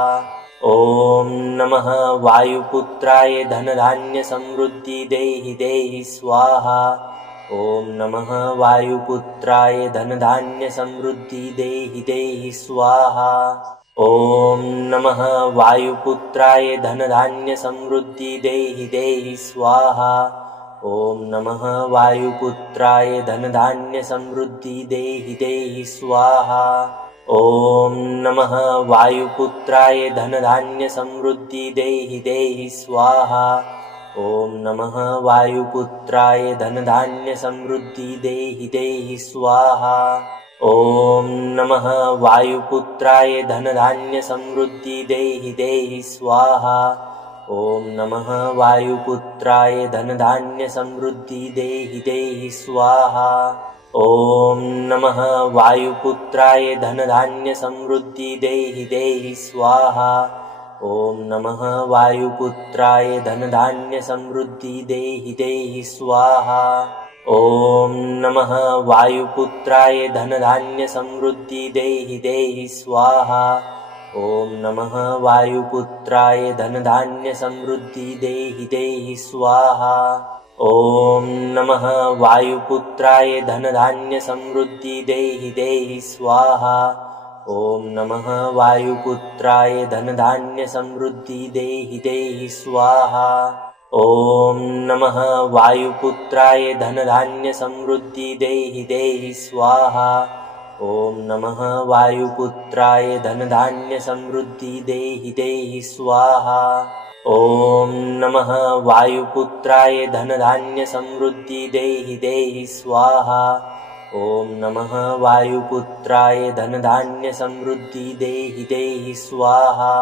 ॐ नमः वायुपुत्राय धनधान्यसमृद्धि देहि देहि स्वाहा। ॐ नमः वायुपुत्राय धनधान्यसमृद्धि देहि देहि स्वाहा। ॐ नमः वायुपुत्राय धनधान्यसमृद्धि देहि देहि स्वाहा। ॐ नमः वायुपुत्राय धनधान्यसमृद्धि देहि देहि स्वाहा। ॐ नमः वायुपुत्राय धनधान्यसमृद्धि देहि देहि स्वाहा। ॐ नमः वायुपुत्राय धनधान्यसमृद्धि देहि देहि स्वाहा। ॐ नमः वायुपुत्राय धनधान्यसमृद्धि देहि देहि स्वाहा। ॐ नमः वायुपुत्राय धनधान्यसमृद्धि देहि देहि स्वाहा। ॐ नमः वायुपुत्राय धनधान्यसमृद्धि देहि देहि स्वाहा। ॐ नमः वायुपुत्राय धनधान्यसमृद्धि देहि देहि स्वाहा। ॐ नमः वायुपुत्राय धनधान्यसमृद्धि देहि देहि स्वाहा। ॐ नमः वायुपुत्राय धनधान्यसमृद्धि देहि देहि स्वाहा। ॐ नमः वायुपुत्राय धनधान्यसमृद्धि देहि देहि स्वाहा। ॐ नमः वायुपुत्राय धनधान्यसमृद्धि देहि देहि स्वाहा। ॐ नमः वायुपुत्राय धनधान्यसमृद्धि देहि देहि स्वाहा। ॐ नमः वायुपुत्राय धनधान्यसमृद्धि देहि देहि स्वाहा। ॐ नमः वायुपुत्राय धनधान्यसमृद्धि देहि देहि स्वाहा। ॐ नमः वायुपुत्राय धनधान्यसमृद्धि देहि देहि स्वाहा।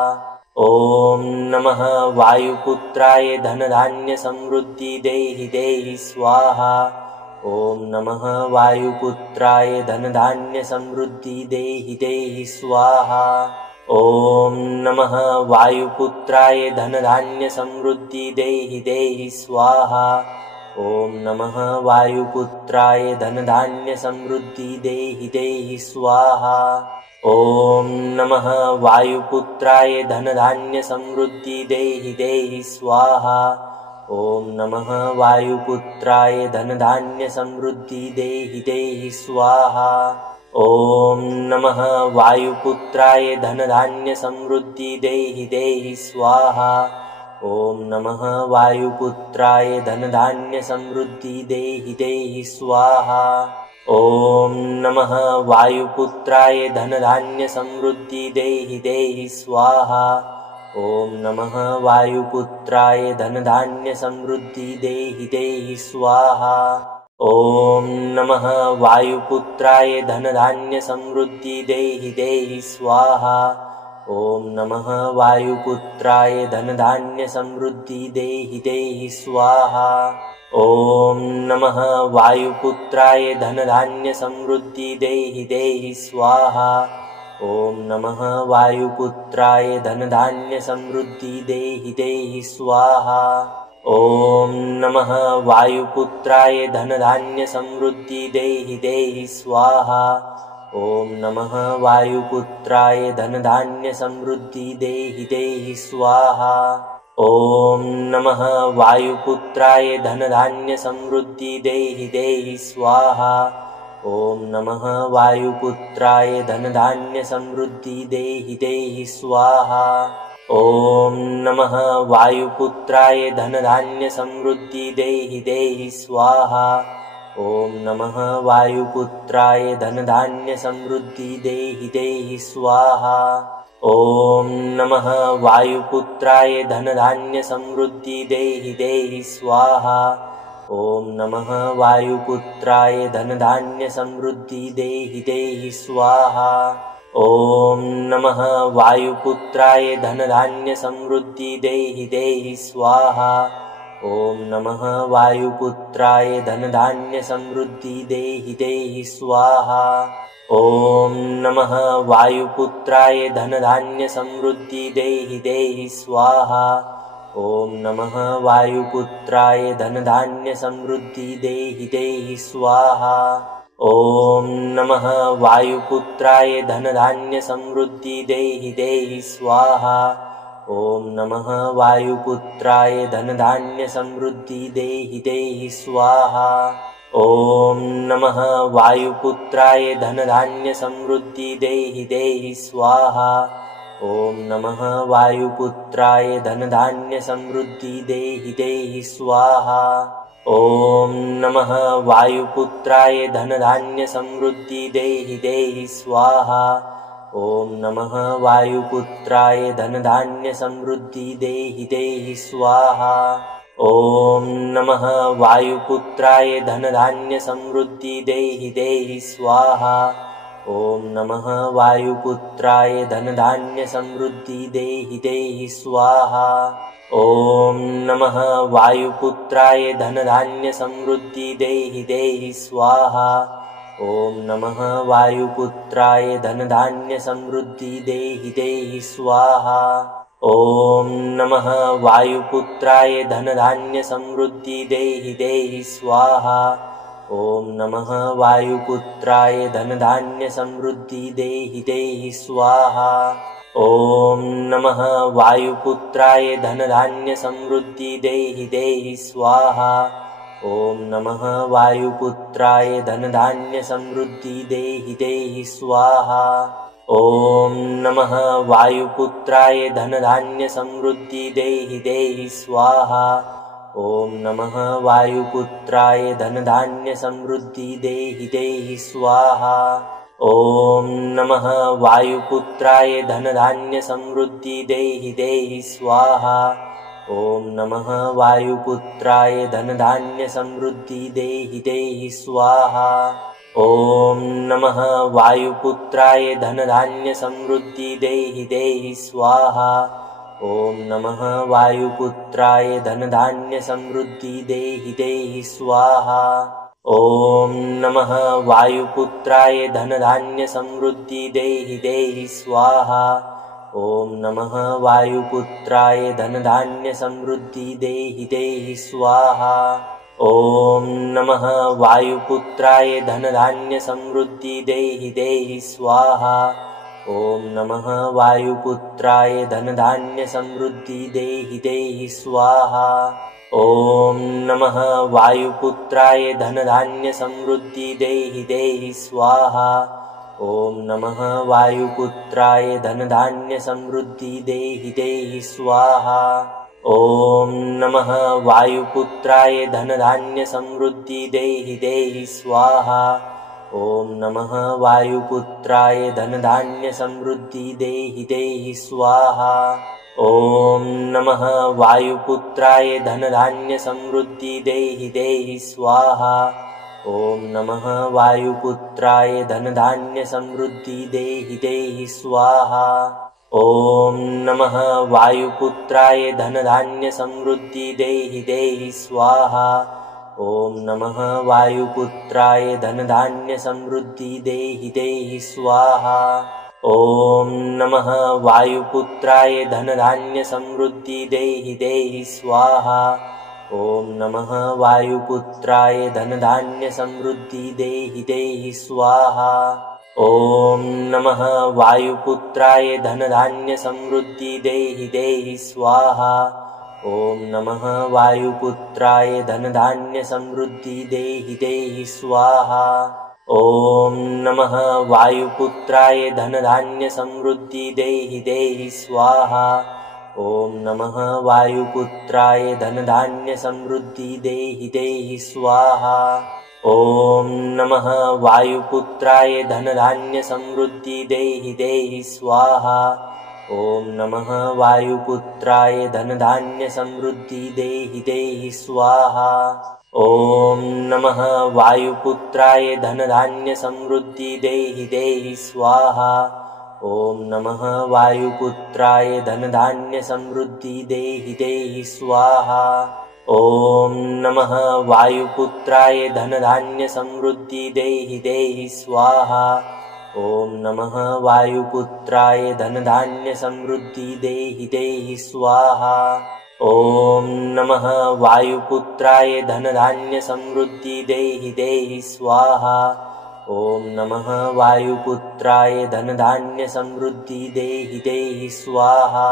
ॐ नमः वायुपुत्राय धनधान्यसमृद्धि देहि देहि स्वाहा। ॐ नमः वायुपुत्राय धनधान्यसमृद्धि देहि देहि स्वाहा। ॐ नमः वायुपुत्राय धनधान्यसमृद्धि देहि देहि स्वाहा। ॐ नमः वायुपुत्राय धनधान्यसमृद्धि देहि देहि स्वाहा। ॐ नमः वायुपुत्राय धनधान्यसमृद्धि देहि देहि स्वाहा। ॐ नमः वायुपुत्राय धनधान्यसमृद्धि देहि देहि स्वाहा। ॐ नमः वायुपुत्राय धनधान्यसमृद्धि देहि देहि स्वाहा। ॐ नमः वायुपुत्राय धनधान्यसमृद्धि देहि देहि स्वाहा। ॐ नमः वायुपुत्राय धनधान्यसमृद्धि देहि देहि स्वाहा। ॐ नमः वायुपुत्राय धनधान्यसमृद्धि देहि देहि स्वाहा। ॐ नमः वायुपुत्राय धनधान्यसमृद्धि देहि देहि स्वाहा। ॐ नमः वायुपुत्राय धनधान्यसमृद्धि देहि देहि स्वाहा। ॐ नमः वायुपुत्राय धनधान्यसमृद्धि देहि देहि स्वाहा। ॐ नमः वायुपुत्राय धनधान्यसमृद्धि देहि देहि स्वाहा। ॐ नमः वायुपुत्राय धनधान्यसमृद्धि देहि देहि स्वाहा। ॐ नमः वायुपुत्राय धनधान्यसमृद्धि देहि देहि स्वाहा। ॐ नमः वायुपुत्राय धनधान्यसमृद्धि देहि देहि स्वाहा। ॐ नमः वायुपुत्राय धनधान्यसमृद्धि देहि देहि स्वाहा। ॐ नमः वायुपुत्राय धनधान्यसमृद्धि देहि देहि स्वाहा। ॐ नमः वायुपुत्राय धनधान्यसमृद्धि देहि देहि स्वाहा। ॐ नमः वायुपुत्राय धनधान्यसमृद्धि देहि देहि स्वाहा। ॐ नमः वायुपुत्राय धनधान्यसमृद्धि देहि देहि स्वाहा। ॐ नमः वायुपुत्राय धनधान्यसमृद्धि देहि देहि स्वाहा। ॐ नमः वायुपुत्राय धनधान्यसमृद्धि देहि देहि स्वाहा। ॐ नमः वायुपुत्राय धनधान्यसमृद्धि देहि देहि स्वाहा। ॐ नमः वायुपुत्राय धनधान्यसमृद्धि देहि देहि स्वाहा। ॐ नमः वायुपुत्राय धनधान्यसमृद्धि देहि देहि स्वाहा। ॐ नमः वायुपुत्राय धनधान्यसमृद्धि देहि देहि स्वाहा। ॐ नमः वायुपुत्राय धनधान्यसमृद्धि देहि देहि स्वाहा। ॐ नमः वायुपुत्राय धनधान्यसमृद्धि देहि देहि स्वाहा। ॐ नमः वायुपुत्राय धनधान्यसमृद्धि देहि देहि स्वाहा। ॐ नमः वायुपुत्राय धनधान्यसमृद्धि देहि देहि स्वाहा। ॐ नमः वायुपुत्राय धनधान्यसमृद्धि देहि देहि स्वाहा। ॐ नमः वायुपुत्राय धनधान्यसमृद्धि देहि देहि स्वाहा। ॐ नमः वायुपुत्राय धनधान्यसमृद्धि देहि देहि स्वाहा। ॐ नमः वायुपुत्राय धनधान्यसमृद्धि देहि देहि स्वाहा। ॐ नमः वायुपुत्राय धनधान्यसमृद्धि देहि देहि स्वाहा। ॐ नमः वायुपुत्राय धनधान्यसमृद्धि देहि देहि स्वाहा। ॐ नमः वायुपुत्राय धनधान्यसमृद्धि देहि देहि स्वाहा। ॐ नमः वायुपुत्राय धनधान्यसमृद्धि देहि देहि स्वाहा। ॐ नमः वायुपुत्राय धनधान्यसमृद्धि देहि देहि स्वाहा। ॐ नमः वायुपुत्राय धनधान्यसमृद्धि देहि देहि स्वाहा। ॐ नमः वायुपुत्राय धनधान्यसमृद्धि देहि देहि स्वाहा। ॐ नमः वायुपुत्राय धनधान्यसमृद्धि देहि देहि स्वाहा। ॐ नमः वायुपुत्राय धनधान्यसमृद्धि देहि देहि स्वाहा। ॐ नमः वायुपुत्राय धनधान्यसमृद्धि देहि देहि स्वाहा। ॐ नमः वायुपुत्राय धनधान्यसमृद्धि देहि देहि स्वाहा। ॐ नमः वायुपुत्राय धनधान्यसमृद्धि देहि देहि स्वाहा। ॐ नमः वायुपुत्राय धनधान्यसमृद्धि देहि देहि स्वाहा। ॐ नमः वायुपुत्राय धनधान्यसमृद्धि देहि देहि स्वाहा। ॐ नमः वायुपुत्राय धनधान्यसमृद्धि देहि देहि स्वाहा। ॐ नमः वायुपुत्राय धनधान्यसमृद्धि देहि देहि स्वाहा। ॐ नमः वायुपुत्राय धनधान्यसमृद्धि देहि देहि स्वाहा। ॐ नमः वायुपुत्राय धनधान्यसमृद्धि देहि देहि स्वाहा। ॐ नमः वायुपुत्राय धनधान्यसमृद्धि देहि देहि स्वाहा। ॐ नमः वायुपुत्राय धनधान्यसमृद्धि देहि देहि स्वाहा। ॐ नमः वायुपुत्राय धनधान्यसमृद्धि देहि देहि स्वाहा। ॐ नमः वायुपुत्राय धनधान्यसमृद्धि देहि देहि स्वाहा। ॐ नमः वायुपुत्राय धनधान्यसमृद्धि देहि देहि स्वाहा। ॐ नमः वायुपुत्राय धनधान्यसमृद्धि देहि देहि स्वाहा। ॐ नमः वायुपुत्राय धनधान्यसमृद्धि देहि देहि स्वाहा। ॐ नमः वायुपुत्राय धनधान्यसमृद्धि देहि देहि स्वाहा। ॐ नमः वायुपुत्राय धनधान्यसमृद्धि देहि देहि स्वाहा। ॐ नमः वायुपुत्राय धनधान्यसमृद्धि देहि देहि स्वाहा। ॐ नमः वायुपुत्राय धनधान्यसमृद्धि देहि देहि स्वाहा। ॐ नमः वायुपुत्राय धनधान्यसमृद्धि देहि देहि स्वाहा। ॐ नमः वायुपुत्राय धनधान्यसमृद्धि देहि देहि स्वाहा। ॐ नमः वायुपुत्राय धनधान्यसमृद्धि देहि देहि स्वाहा। ॐ नमः वायुपुत्राय धनधान्यसमृद्धि देहि देहि स्वाहा। ॐ नमः वायुपुत्राय धनधान्यसमृद्धि देहि देहि स्वाहा। ॐ नमः वायुपुत्राय धनधान्यसमृद्धि देहि देहि स्वाहा। ॐ नमः वायुपुत्राय धनधान्यसमृद्धि देहि देहि स्वाहा।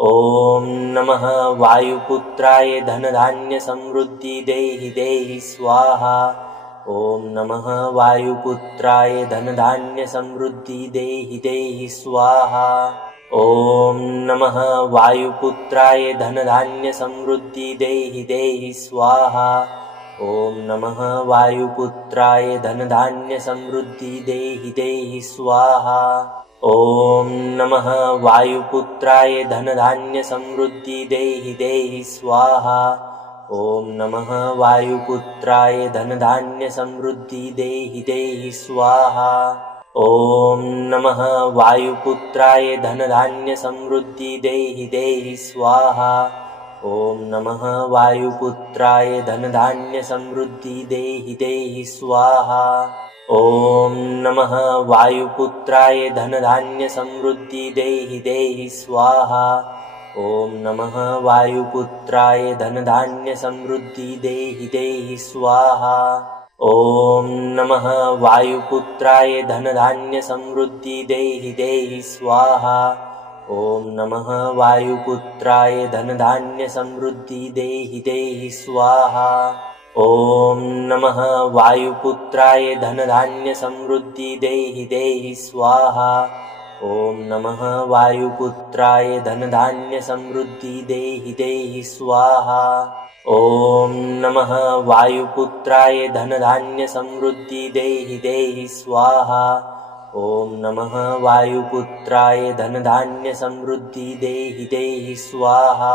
ॐ नमः वायुपुत्राय धनधान्यसमृद्धि देहि देहि स्वाहा। ॐ नमः वायुपुत्राय धनधान्यसमृद्धि देहि देहि स्वाहा। ॐ नमः वायुपुत्राय धनधान्यसमृद्धि देहि देहि स्वाहा। ॐ नमः वायुपुत्राय धनधान्यसमृद्धि देहि देहि स्वाहा। ॐ नमः वायुपुत्राय धनधान्यसमृद्धि देहि देहि स्वाहा। ॐ नमः वायुपुत्राय धनधान्यसमृद्धि देहि देहि स्वाहा। ॐ नमः वायुपुत्राय धनधान्यसमृद्धि देहि देहि स्वाहा। ॐ नमः वायुपुत्राय धनधान्यसमृद्धि देहि देहि स्वाहा। ॐ नमः वायुपुत्राय धनधान्यसमृद्धि देहि देहि स्वाहा। ॐ नमः वायुपुत्राय धनधान्यसमृद्धि देहि देहि स्वाहा। ॐ नमः वायुपुत्राय धनधान्यसमृद्धि देहि देहि स्वाहा। ॐ नमः वायुपुत्राय धनधान्यसमृद्धि देहि देहि स्वाहा। ॐ नमः वायुपुत्राय धनधान्यसमृद्धि देहि देहि स्वाहा। ॐ नमः वायुपुत्राय धनधान्यसमृद्धि देहि देहि स्वाहा। ॐ नमः वायुपुत्राय धनधान्यसमृद्धि देहि देहि स्वाहा। ॐ नमः वायुपुत्राय धनधान्यसमृद्धि देहि देहि स्वाहा।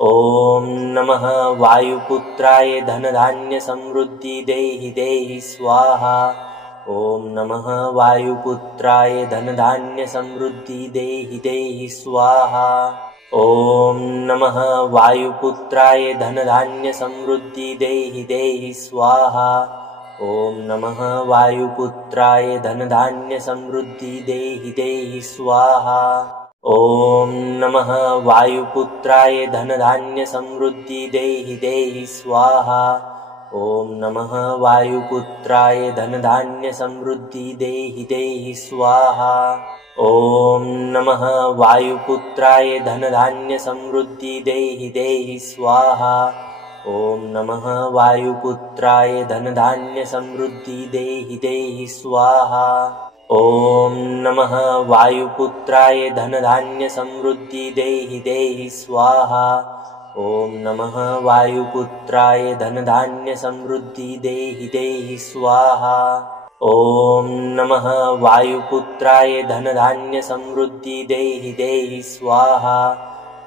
ॐ नमः वायुपुत्राय धनधान्यसमृद्धि देहि देहि स्वाहा। ॐ नमः वायुपुत्राय धनधान्यसमृद्धि देहि देहि स्वाहा। ॐ नमः वायुपुत्राय धनधान्यसमृद्धि देहि देहि स्वाहा। ॐ नमः वायुपुत्राय धनधान्यसमृद्धि देहि देहि स्वाहा। ॐ नमः वायुपुत्राय धनधान्यसमृद्धि देहि देहि स्वाहा। ॐ नमः वायुपुत्राय धनधान्यसमृद्धि देहि देहि स्वाहा। ॐ नमः वायुपुत्राय धनधान्यसमृद्धि देहि देहि स्वाहा। ॐ नमः वायुपुत्राय धनधान्यसमृद्धि देहि देहि स्वाहा। ॐ नमः वायुपुत्राय धनधान्यसमृद्धि देहि देहि स्वाहा। ॐ नमः वायुपुत्राय धनधान्यसमृद्धि देहि देहि स्वाहा। ॐ नमः वायुपुत्राय धनधान्यसमृद्धि देहि देहि स्वाहा।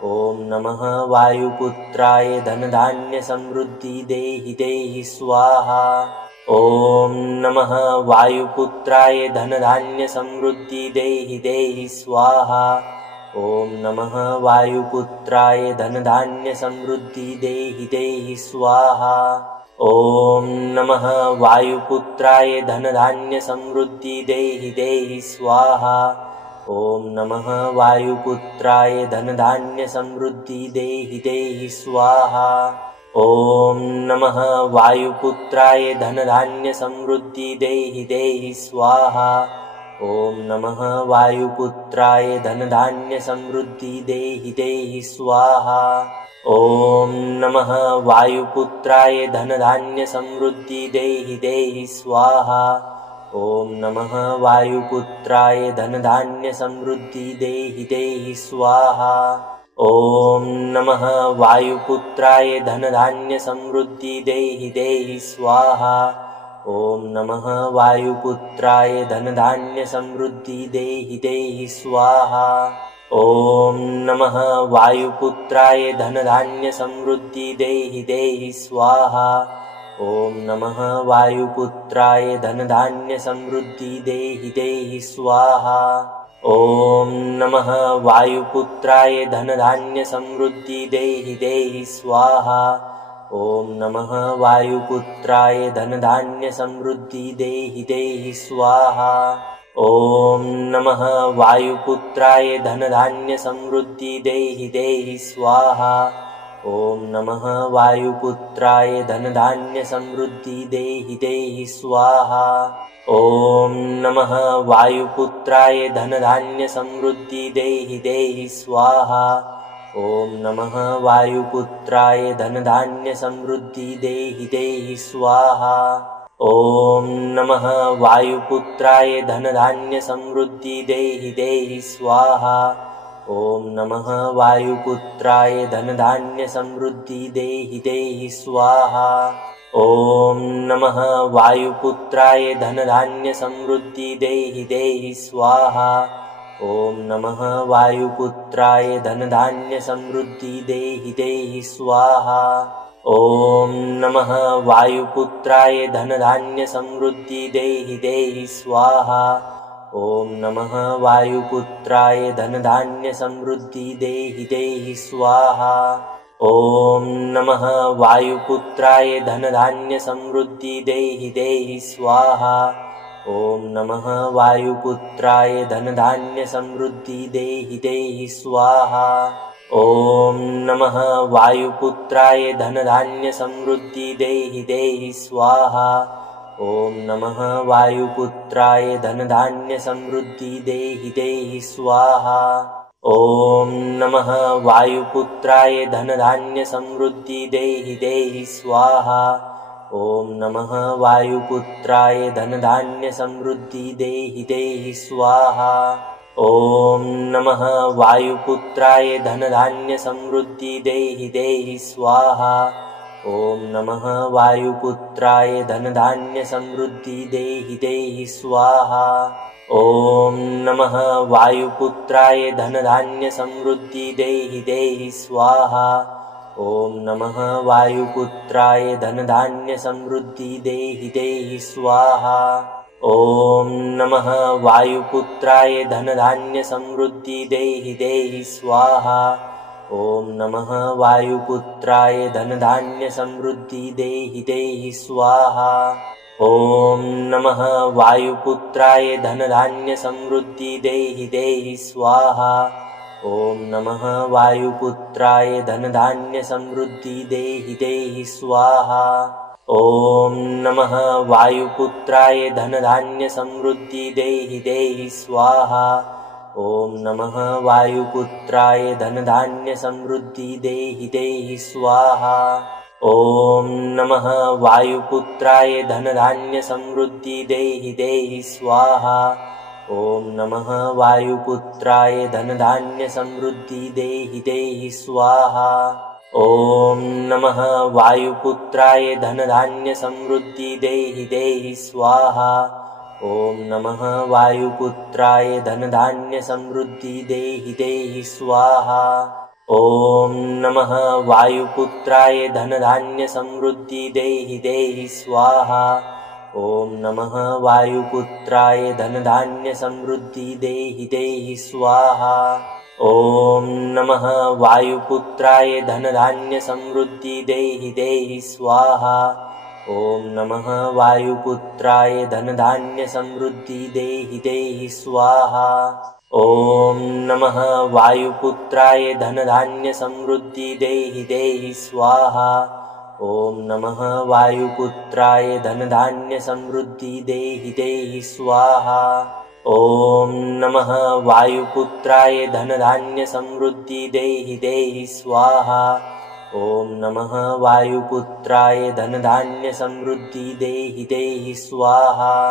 ॐ नमः वायुपुत्राय धनधान्यसमृद्धि देहि देहि स्वाहा। ॐ नमः वायुपुत्राय धनधान्यसमृद्धि देहि देहि स्वाहा। ॐ नमः वायुपुत्राय धनधान्यसमृद्धि देहि देहि स्वाहा। ॐ नमः वायुपुत्राय धनधान्यसमृद्धि देहि देहि स्वाहा। ॐ नमः वायुपुत्राय धनधान्यसमृद्धि देहि देहि स्वाहा। ॐ नमः वायुपुत्राय धनधान्यसमृद्धि देहि देहि स्वाहा। ॐ नमः वायुपुत्राय धनधान्यसमृद्धि देहि देहि स्वाहा। ॐ नमः वायुपुत्राय धनधान्यसमृद्धि देहि देहि स्वाहा। ॐ नमः वायुपुत्राय धनधान्यसमृद्धि देहि देहि स्वाहा। ॐ नमः वायुपुत्राय धनधान्यसमृद्धि देहि देहि स्वाहा। ॐ नमः वायुपुत्राय धनधान्यसमृद्धि देहि देहि स्वाहा। ॐ नमः वायुपुत्राय धनधान्यसमृद्धि देहि देहि स्वाहा। ॐ नमः वायुपुत्राय धनधान्यसमृद्धि देहि देहि स्वाहा। ॐ नमः वायुपुत्राय धनधान्यसमृद्धि देहि देहि स्वाहा। ॐ नमः वायुपुत्राय धनधान्यसमृद्धि देहि देहि स्वाहा। ॐ नमः वायुपुत्राय धनधान्य समृद्धि देहि देहि स्वाहा। ॐ नमः वायुपुत्राय धनधान्य समृद्धि देहि देहि स्वाहा। ॐ नमः वायुपुत्राय धनधान्य समृद्धि देहि देहि स्वाहा। ॐ नमः वायुपुत्राय धनधान्य समृद्धि देहि देहि स्वाहा। ॐ नमः वायुपुत्राय धनधान्य समृद्धि देहि देहि स्वाहा। ॐ नमः वायुपुत्राय धनधान्य समृद्धि देहि देहि स्वाहा। ॐ नमः वायुपुत्राय धनधान्य समृद्धि देहि देहि स्वाहा। ॐ नमः वायुपुत्राय धनधान्य समृद्धि देहि देहि स्वाहा। ॐ नमः वायुपुत्राय धनधान्य समृद्धि देहि देहि स्वाहा। ॐ नमः वायुपुत्राय धनधान्य समृद्धि देहि देहि स्वाहा। ॐ नमः वायुपुत्राय धनधान्य समृद्धि देहि देहि स्वाहा। ॐ नमः वायुपुत्राय धनधान्य समृद्धि देहि देहि स्वाहा। ॐ नमः वायुपुत्राय धनधान्य समृद्धि देहि देहि स्वाहा। ॐ नमः वायुपुत्राय धनधान्य समृद्धि देहि देहि स्वाहा। ॐ नमः वायुपुत्राय धनधान्य समृद्धि देहि देहि स्वाहा। ॐ नमः वायुपुत्राय धनधान्य समृद्धि देहि देहि स्वाहा। ॐ नमः वायुपुत्राय धनधान्य समृद्धि देहि देहि स्वाहा। ॐ नमः वायुपुत्राय धनधान्य समृद्धि देहि देहि स्वाहा। ॐ नमः वायुपुत्राय धनधान्य समृद्धि देहि देहि स्वाहा। ॐ नमः वायुपुत्राय धनधान्य समृद्धि देहि देहि स्वाहा। ॐ नमः वायुपुत्राय धनधान्य समृद्धि देहि देहि स्वाहा। ॐ नमः वायुपुत्राय धनधान्य समृद्धि देहि देहि स्वाहा। ॐ नमः वायुपुत्राय धनधान्य समृद्धि देहि देहि स्वाहा। ॐ नमः वायुपुत्राय धनधान्य समृद्धि देहि देहि स्वाहा। ॐ नमः वायुपुत्राय धनधान्य समृद्धि देहि देहि स्वाहा। ॐ नमः वायुपुत्राय धनधान्य समृद्धि देहि देहि स्वाहा। ॐ नमः वायुपुत्राय धनधान्य समृद्धि देहि देहि स्वाहा। ॐ नमः वायुपुत्राय धनधान्य समृद्धि देहि देहि स्वाहा। ॐ नमः वायुपुत्राय धनधान्य समृद्धि देहि देहि स्वाहा। ॐ नमः वायुपुत्राय धनधान्य समृद्धि देहि देहि स्वाहा। ॐ नमः वायुपुत्राय धनधान्य समृद्धि देहि देहि स्वाहा। ॐ नमः वायुपुत्राय धनधान्य समृद्धि देहि देहि स्वाहा। ॐ नमः वायुपुत्राय धनधान्य समृद्धि देहि देहि स्वाहा। ॐ नमः वायुपुत्राय धनधान्य समृद्धि देहि देहि स्वाहा। ॐ नमः वायुपुत्राय धनधान्य समृद्धि देहि देहि स्वाहा। ॐ नमः वायुपुत्राय धनधान्य समृद्धि देहि देहि स्वाहा। ॐ नमः वायुपुत्राय धनधान्य समृद्धि देहि देहि स्वाहा। ॐ नमः वायुपुत्राय धनधान्य समृद्धि देहि देहि स्वाहा।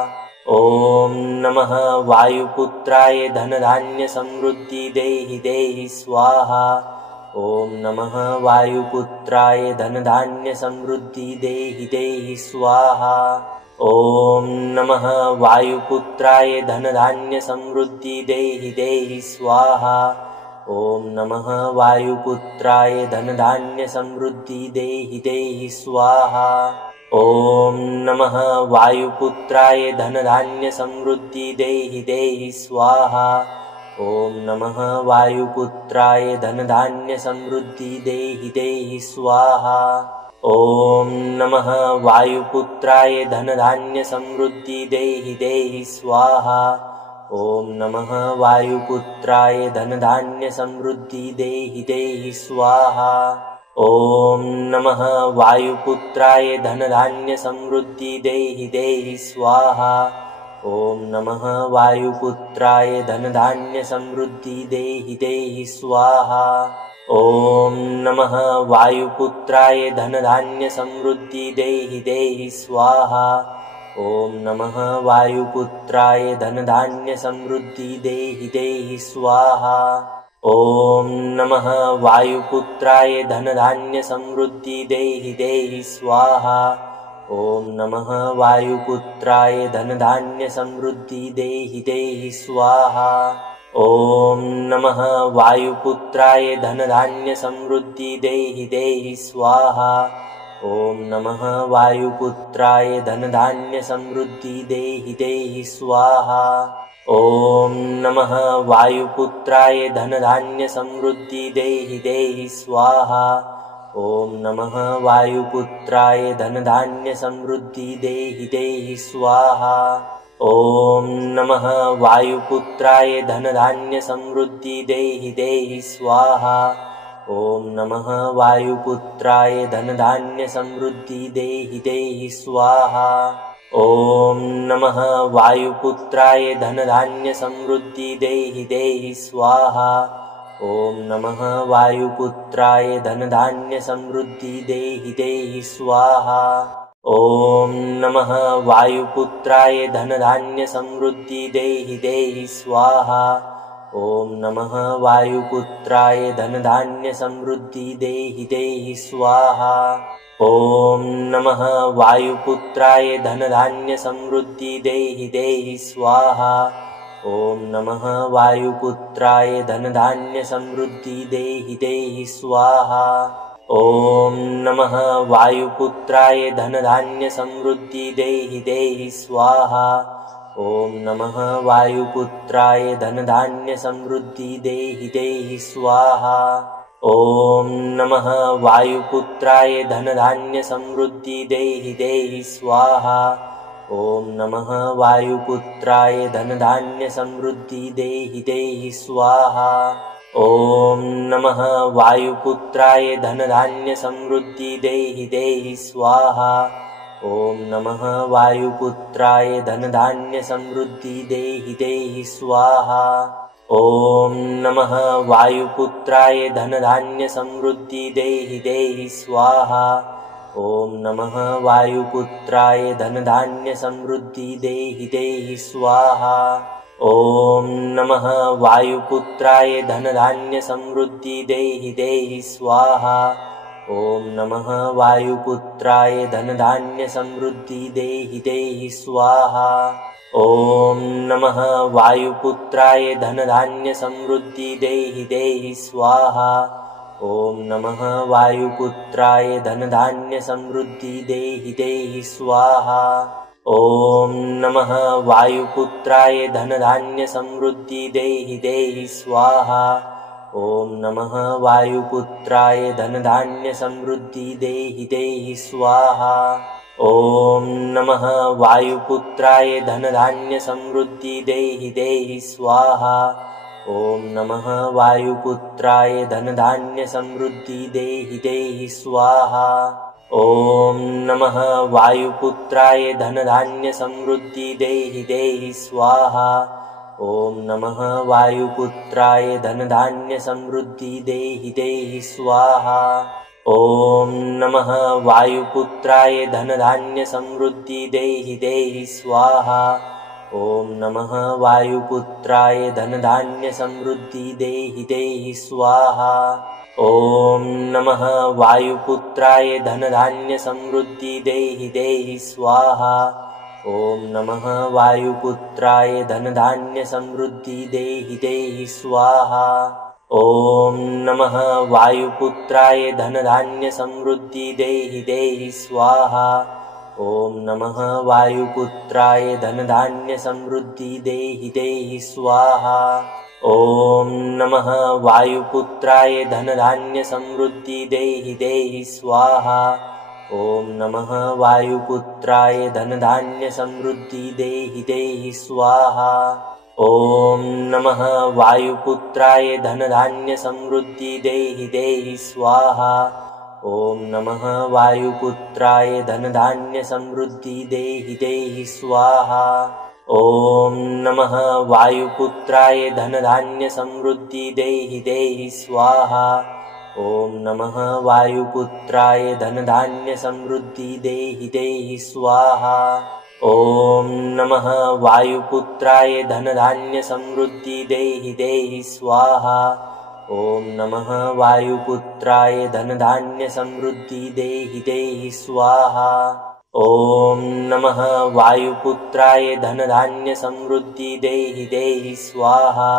ॐ नमः वायुपुत्राय धनधान्य समृद्धि देहि देहि स्वाहा। ॐ नमः वायुपुत्राय धनधान्य समृद्धि देहि देहि स्वाहा। ॐ नमः वायुपुत्राय धनधान्य समृद्धि देहि देहि स्वाहा। ॐ नमः वायुपुत्राय धनधान्य समृद्धि देहि देहि स्वाहा। ॐ नमः वायुपुत्राय धनधान्य समृद्धि देहि देहि स्वाहा। ॐ नमः वायुपुत्राय धनधान्य समृद्धि देहि देहि स्वाहा। ॐ नमः वायुपुत्राय धनधान्य समृद्धि देहि देहि स्वाहा। ॐ नमः वायुपुत्राय धनधान्यसमृद्धि देहि देहि स्वाहा। ॐ नमः वायुपुत्राय धनधान्यसमृद्धि देहि देहि स्वाहा। ॐ नमः वायुपुत्राय धनधान्यसमृद्धि देहि देहि स्वाहा। ॐ नमः वायुपुत्राय धनधान्यसमृद्धि देहि देहि स्वाहा। ॐ नमः वायुपुत्राय धनधान्यसमृद्धि देहि देहि स्वाहा। ॐ नमः वायुपुत्राय धनधान्यसमृद्धि देहि देहि स्वाहा। ॐ नमः वायुपुत्राय धनधान्यसमृद्धि देहि देहि स्वाहा। ॐ नमः वायुपुत्राय धनधान्यसमृद्धि देहि देहि स्वाहा। ॐ नमः वायुपुत्राय धनधान्यसमृद्धि देहि देहि स्वाहा। ॐ नमः वायुपुत्राय धनधान्यसमृद्धि देहि देहि स्वाहा। ॐ नमः वायुपुत्राय धनधान्यसमृद्धि देहि देहि स्वाहा। ॐ नमः वायुपुत्राय धनधान्यसमृद्धि देहि देहि स्वाहा। ॐ नमः वायुपुत्राय धनधान्यसमृद्धि देहि देहि स्वाहा। ॐ नमः वायुपुत्राय धनधान्यसमृद्धि देहि देहि स्वाहा। ॐ नमः वायुपुत्राय धनधान्यसमृद्धि देहि देहि स्वाहा। ॐ नमः वायुपुत्राय धनधान्यसमृद्धि देहि देहि स्वाहा। ॐ नमः वायुपुत्राय धनधान्यसमृद्धि देहि देहि स्वाहा। ॐ नमः वायुपुत्राय धनधान्यसमृद्धि देहि देहि स्वाहा। ॐ नमः वायुपुत्राय धनधान्यसमृद्धि देहि देहि स्वाहा। ॐ नमः वायुपुत्राय धनधान्यसमृद्धि देहि देहि स्वाहा। ॐ नमः वायुपुत्राय धनधान्यसमृद्धि देहि देहि स्वाहा। ॐ नमः वायुपुत्राय धनधान्यसमृद्धि देहि देहि स्वाहा। ॐ नमः वायुपुत्राय धनधान्यसमृद्धि देहि देहि स्वाहा। ॐ नमः वायुपुत्राय धनधान्यसमृद्धि देहि देहि स्वाहा। ॐ नमः वायुपुत्राय धनधान्यसमृद्धि देहि देहि स्वाहा। ॐ नमः वायुपुत्राय धनधान्यसमृद्धि देहि देहि स्वाहा। ॐ नमः वायुपुत्राय धनधान्यसमृद्धि देहि देहि स्वाहा। ॐ नमः वायुपुत्राय धनधान्यसमृद्धि देहि देहि स्वाहा। ॐ नमः वायुपुत्राय धनधान्यसमृद्धि देहि देहि स्वाहा। ॐ नमः वायुपुत्राय धनधान्यसमृद्धि देहि देहि स्वाहा। ॐ नमः वायुपुत्राय धनधान्यसमृद्धि देहि देहि स्वाहा। ॐ नमः वायुपुत्राय धनधान्यसमृद्धि देहि देहि स्वाहा। ॐ नमः वायुपुत्राय धनधान्यसमृद्धि देहि देहि स्वाहा। ॐ नमः वायुपुत्राय धनधान्यसमृद्धि देहि देहि स्वाहा। ॐ नमः वायुपुत्राय धनधान्यसमृद्धि देहि देहि स्वाहा। ॐ नमः वायुपुत्राय धनधान्यसमृद्धि देहि देहि स्वाहा। ॐ नमः वायुपुत्राय धनधान्यसमृद्धि देहि देहि स्वाहा। ॐ नमः वायुपुत्राय धनधान्यसमृद्धि देहि देहि स्वाहा। ॐ नमः वायुपुत्राय धनधान्यसमृद्धि देहि देहि स्वाहा। ॐ नमः वायुपुत्राय धनधान्यसमृद्धि देहि देहि स्वाहा। ॐ नमः वायुपुत्राय धनधान्यसमृद्धि देहि देहि स्वाहा। ॐ नमः वायुपुत्राय धनधान्यसमृद्धि देहि देहि स्वाहा। ॐ नमः वायुपुत्राय धनधान्यसमृद्धि देहि देहि स्वाहा। ॐ नमः वायुपुत्राय धनधान्यसमृद्धि देहि देहि स्वाहा। ॐ नमः वायुपुत्राय धनधान्यसमृद्धि देहि देहि स्वाहा। ॐ नमः वायुपुत्राय धनधान्य समृद्धि देहि देहि स्वाहा। ॐ नमः वायुपुत्राय धनधान्य समृद्धि देहि देहि स्वाहा। ॐ नमः वायुपुत्राय धनधान्य समृद्धि देहि देहि स्वाहा। ॐ नमः वायुपुत्राय धनधान्य समृद्धि देहि देहि स्वाहा। ॐ नमः वायुपुत्राय धनधान्य समृद्धि देहि देहि स्वाहा। ॐ नमः वायुपुत्राय धनधान्य समृद्धि देहि देहि स्वाहा। ॐ नमः वायुपुत्राय धनधान्य समृद्धि देहि देहि स्वाहा।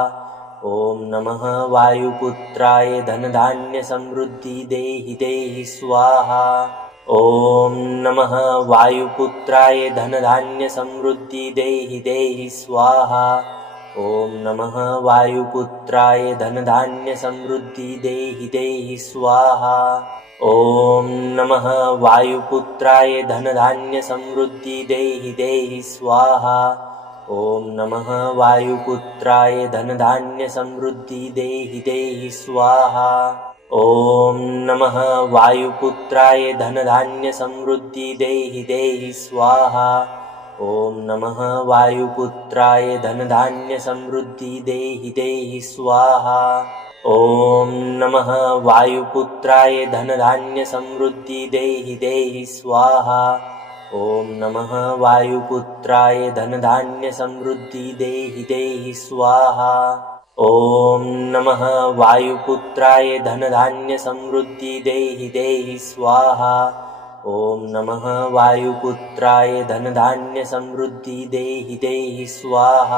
ॐ नमः वायुपुत्राय धनधान्य समृद्धि देहि देहि स्वाहा। ॐ नमः वायुपुत्राय धनधान्य समृद्धि देहि देहि स्वाहा। ॐ नमः वायुपुत्राय धनधान्य समृद्धि देहि देहि स्वाहा। ॐ नमः वायुपुत्राय धनधान्य समृद्धि देहि देहि स्वाहा। ॐ नमः वायुपुत्राय धनधान्य समृद्धि देहि देहि स्वाहा। ॐ नमः वायुपुत्राय धनधान्य समृद्धि देहि देहि स्वाहा। ॐ नमः वायुपुत्राय धनधान्य समृद्धि देहि देहि स्वाहा। ॐ नमः वायुपुत्राय धनधान्य समृद्धि देहि देहि स्वाहा। ॐ नमः वायुपुत्राय धनधान्य समृद्धि देहि देहि स्वाहा। ॐ नमः वायुपुत्राय धनधान्य समृद्धि देहि देहि स्वाहा। ॐ नमः वायुपुत्राय धनधान्य समृद्धि देहि देहि स्वाहा।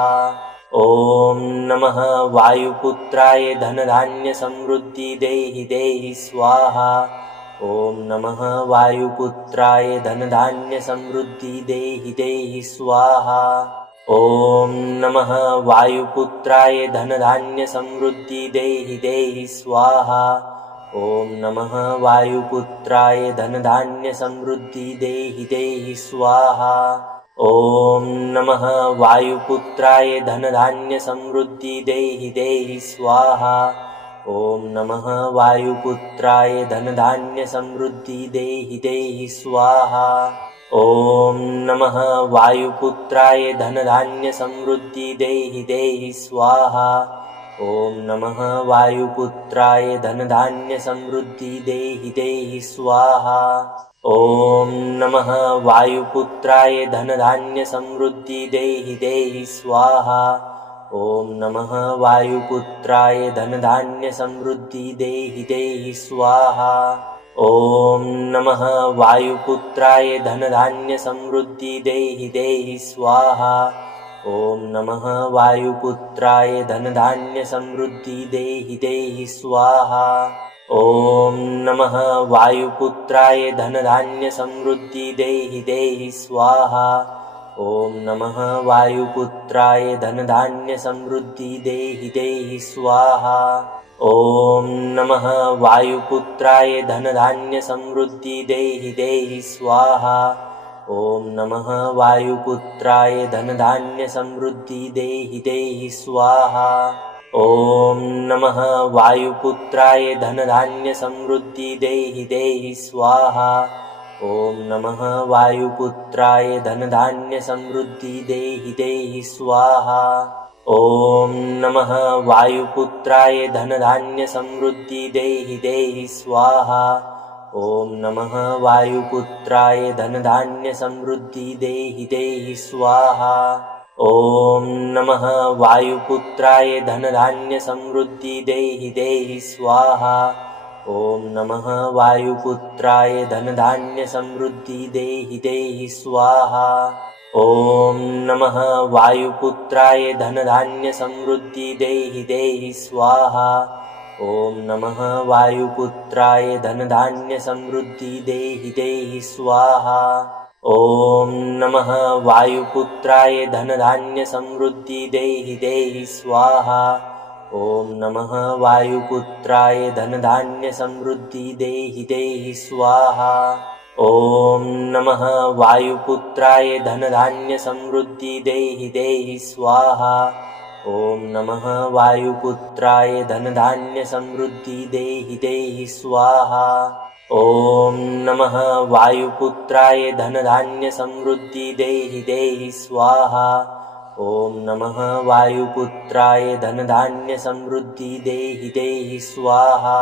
ॐ नमः वायुपुत्राय धनधान्य समृद्धि देहि देहि स्वाहा। ॐ नमः वायुपुत्राय धनधान्य समृद्धि देहि देहि स्वाहा। ॐ नमः वायुपुत्राय धनधान्य समृद्धि देहि देहि स्वाहा। ॐ नमः वायुपुत्राय धनधान्य समृद्धि देहि देहि स्वाहा। ॐ नमः वायुपुत्राय धनधान्य समृद्धि देहि देहि स्वाहा। ॐ नमः वायुपुत्राय धनधान्य समृद्धि देहि देहि स्वाहा। ॐ नमः वायुपुत्राय धनधान्य समृद्धि देहि देहि स्वाहा। ॐ नमः वायुपुत्राय धनधान्य समृद्धि देहि देहि स्वाहा। ॐ नमः वायुपुत्राय धनधान्य समृद्धि देहि देहि स्वाहा। ॐ नमः वायुपुत्राय धनधान्य समृद्धि देहि देहि स्वाहा। ॐ नमः वायुपुत्राय धनधान्य समृद्धि देहि देहि स्वाहा। ॐ नमः वायुपुत्राय धनधान्य समृद्धि देहि देहि स्वाहा। ॐ नमः वायुपुत्राय धनधान्य समृद्धि देहि देहि स्वाहा। ॐ नमः वायुपुत्राय धनधान्य समृद्धि देहि देहि स्वाहा। ॐ नमः वायुपुत्राय धनधान्य समृद्धि देहि देहि स्वाहा। ॐ नमः वायुपुत्राय धनधान्य समृद्धि देहि देहि स्वाहा। ॐ नमः वायुपुत्राय धनधान्य समृद्धि देहि देहि स्वाहा। ॐ नमः वायुपुत्राय धनधान्य समृद्धि देहि देहि स्वाहा। ॐ नमः वायुपुत्राय धनधान्य समृद्धि देहि देहि स्वाहा। ॐ नमः वायुपुत्राय धनधान्य समृद्धि देहि देहि स्वाहा। ॐ नमः वायुपुत्राय धनधान्य समृद्धि देहि देहि स्वाहा। ॐ नमः वायुपुत्राय धनधान्य समृद्धि देहि देहि स्वाहा। ॐ नमः वायुपुत्राय धनधान्य समृद्धि देहि देहि स्वाहा। ॐ नमः वायुपुत्राय धनधान्य समृद्धि देहि देहि स्वाहा। ॐ नमः वायुपुत्राय धनधान्य समृद्धि देहि देहि स्वाहा। ॐ नमः वायुपुत्राय धनधान्य समृद्धि देहि देहि स्वाहा। ॐ नमः वायुपुत्राय धनधान्य समृद्धि देहि देहि स्वाहा। ॐ नमः वायुपुत्राय धनधान्यसमृद्धि देहि देहि स्वाहा। ॐ नमः वायुपुत्राय धनधान्यसमृद्धि देहि देहि स्वाहा। ॐ नमः वायुपुत्राय धनधान्यसमृद्धि देहि देहि स्वाहा।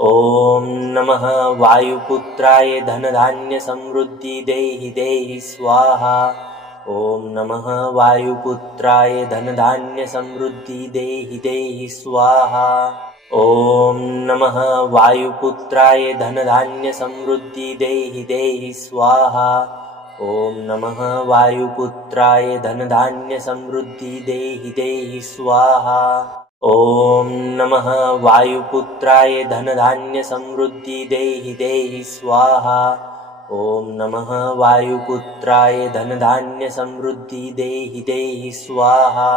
ॐ नमः वायुपुत्राय धनधान्यसमृद्धि देहि देहि स्वाहा। ॐ नमः वायुपुत्राय धनधान्यसमृद्धि देहि देहि स्वाहा। ॐ नमः वायुपुत्राय धनधान्यसमृद्धि देहि देहि स्वाहा। ॐ नमः वायुपुत्राय धनधान्यसमृद्धि देहि देहि स्वाहा। ॐ नमः वायुपुत्राय धनधान्यसमृद्धि देहि देहि स्वाहा। ॐ नमः वायुपुत्राय धनधान्यसमृद्धि देहि देहि स्वाहा।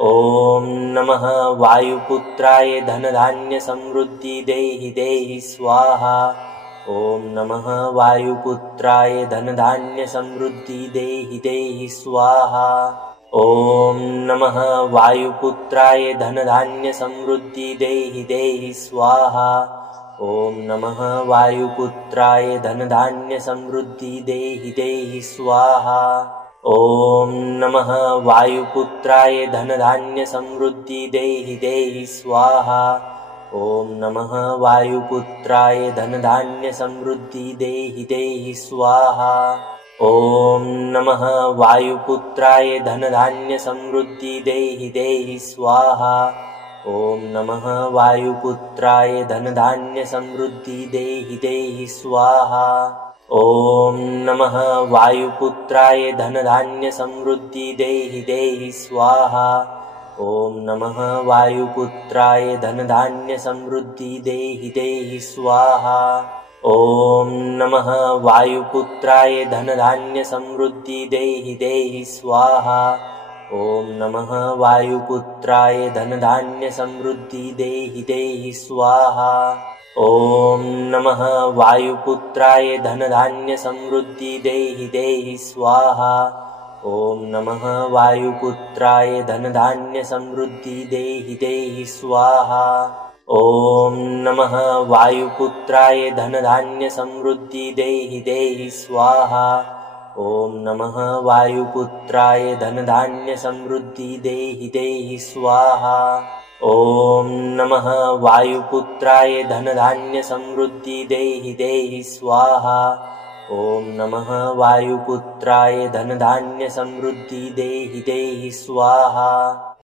ॐ नमः वायुपुत्राय धनधान्यसमृद्धि देहि देहि स्वाहा। ॐ नमः वायुपुत्राय धनधान्यसमृद्धि देहि देहि स्वाहा। ॐ नमः वायुपुत्राय धनधान्यसमृद्धि देहि देहि स्वाहा। ॐ नमः वायुपुत्राय धनधान्यसमृद्धि देहि देहि स्वाहा। ॐ नमः वायुपुत्राय धनधान्यसमृद्धि देहि देहि स्वाहा। ॐ नमः वायुपुत्राय धनधान्यसमृद्धि देहि देहि स्वाहा। ॐ नमः वायुपुत्राय धनधान्यसमृद्धि देहि देहि स्वाहा। ॐ नमः वायुपुत्राय धनधान्यसमृद्धि देहि देहि स्वाहा। ॐ नमः वायुपुत्राय धनधान्यसमृद्धि देहि देहि स्वाहा। ॐ नमः वायुपुत्राय धनधान्यसमृद्धि देहि देहि स्वाहा। ॐ नमः वायुपुत्राय धनधान्यसमृद्धि देहि देहि स्वाहा। ॐ नमः वायुपुत्राय धनधान्यसमृद्धि देहि देहि स्वाहा। ॐ नमः वायुपुत्राय धनधान्यसमृद्धि देहि देहि स्वाहा। ॐ नमः वायुपुत्राय धनधान्यसमृद्धि देहि देहि स्वाहा। ॐ नमः वायुपुत्राय धनधान्यसमृद्धि देहि देहि स्वाहा। ॐ नमः वायुपुत्राय धनधान्यसमृद्धि देहि देहि स्वाहा। ॐ नमः वायुपुत्राय धनधान्यसमृद्धि देहि देहि स्वाहा। ॐ नमः वायुपुत्राय धनधान्यसमृद्धि देहि देहि स्वाहा।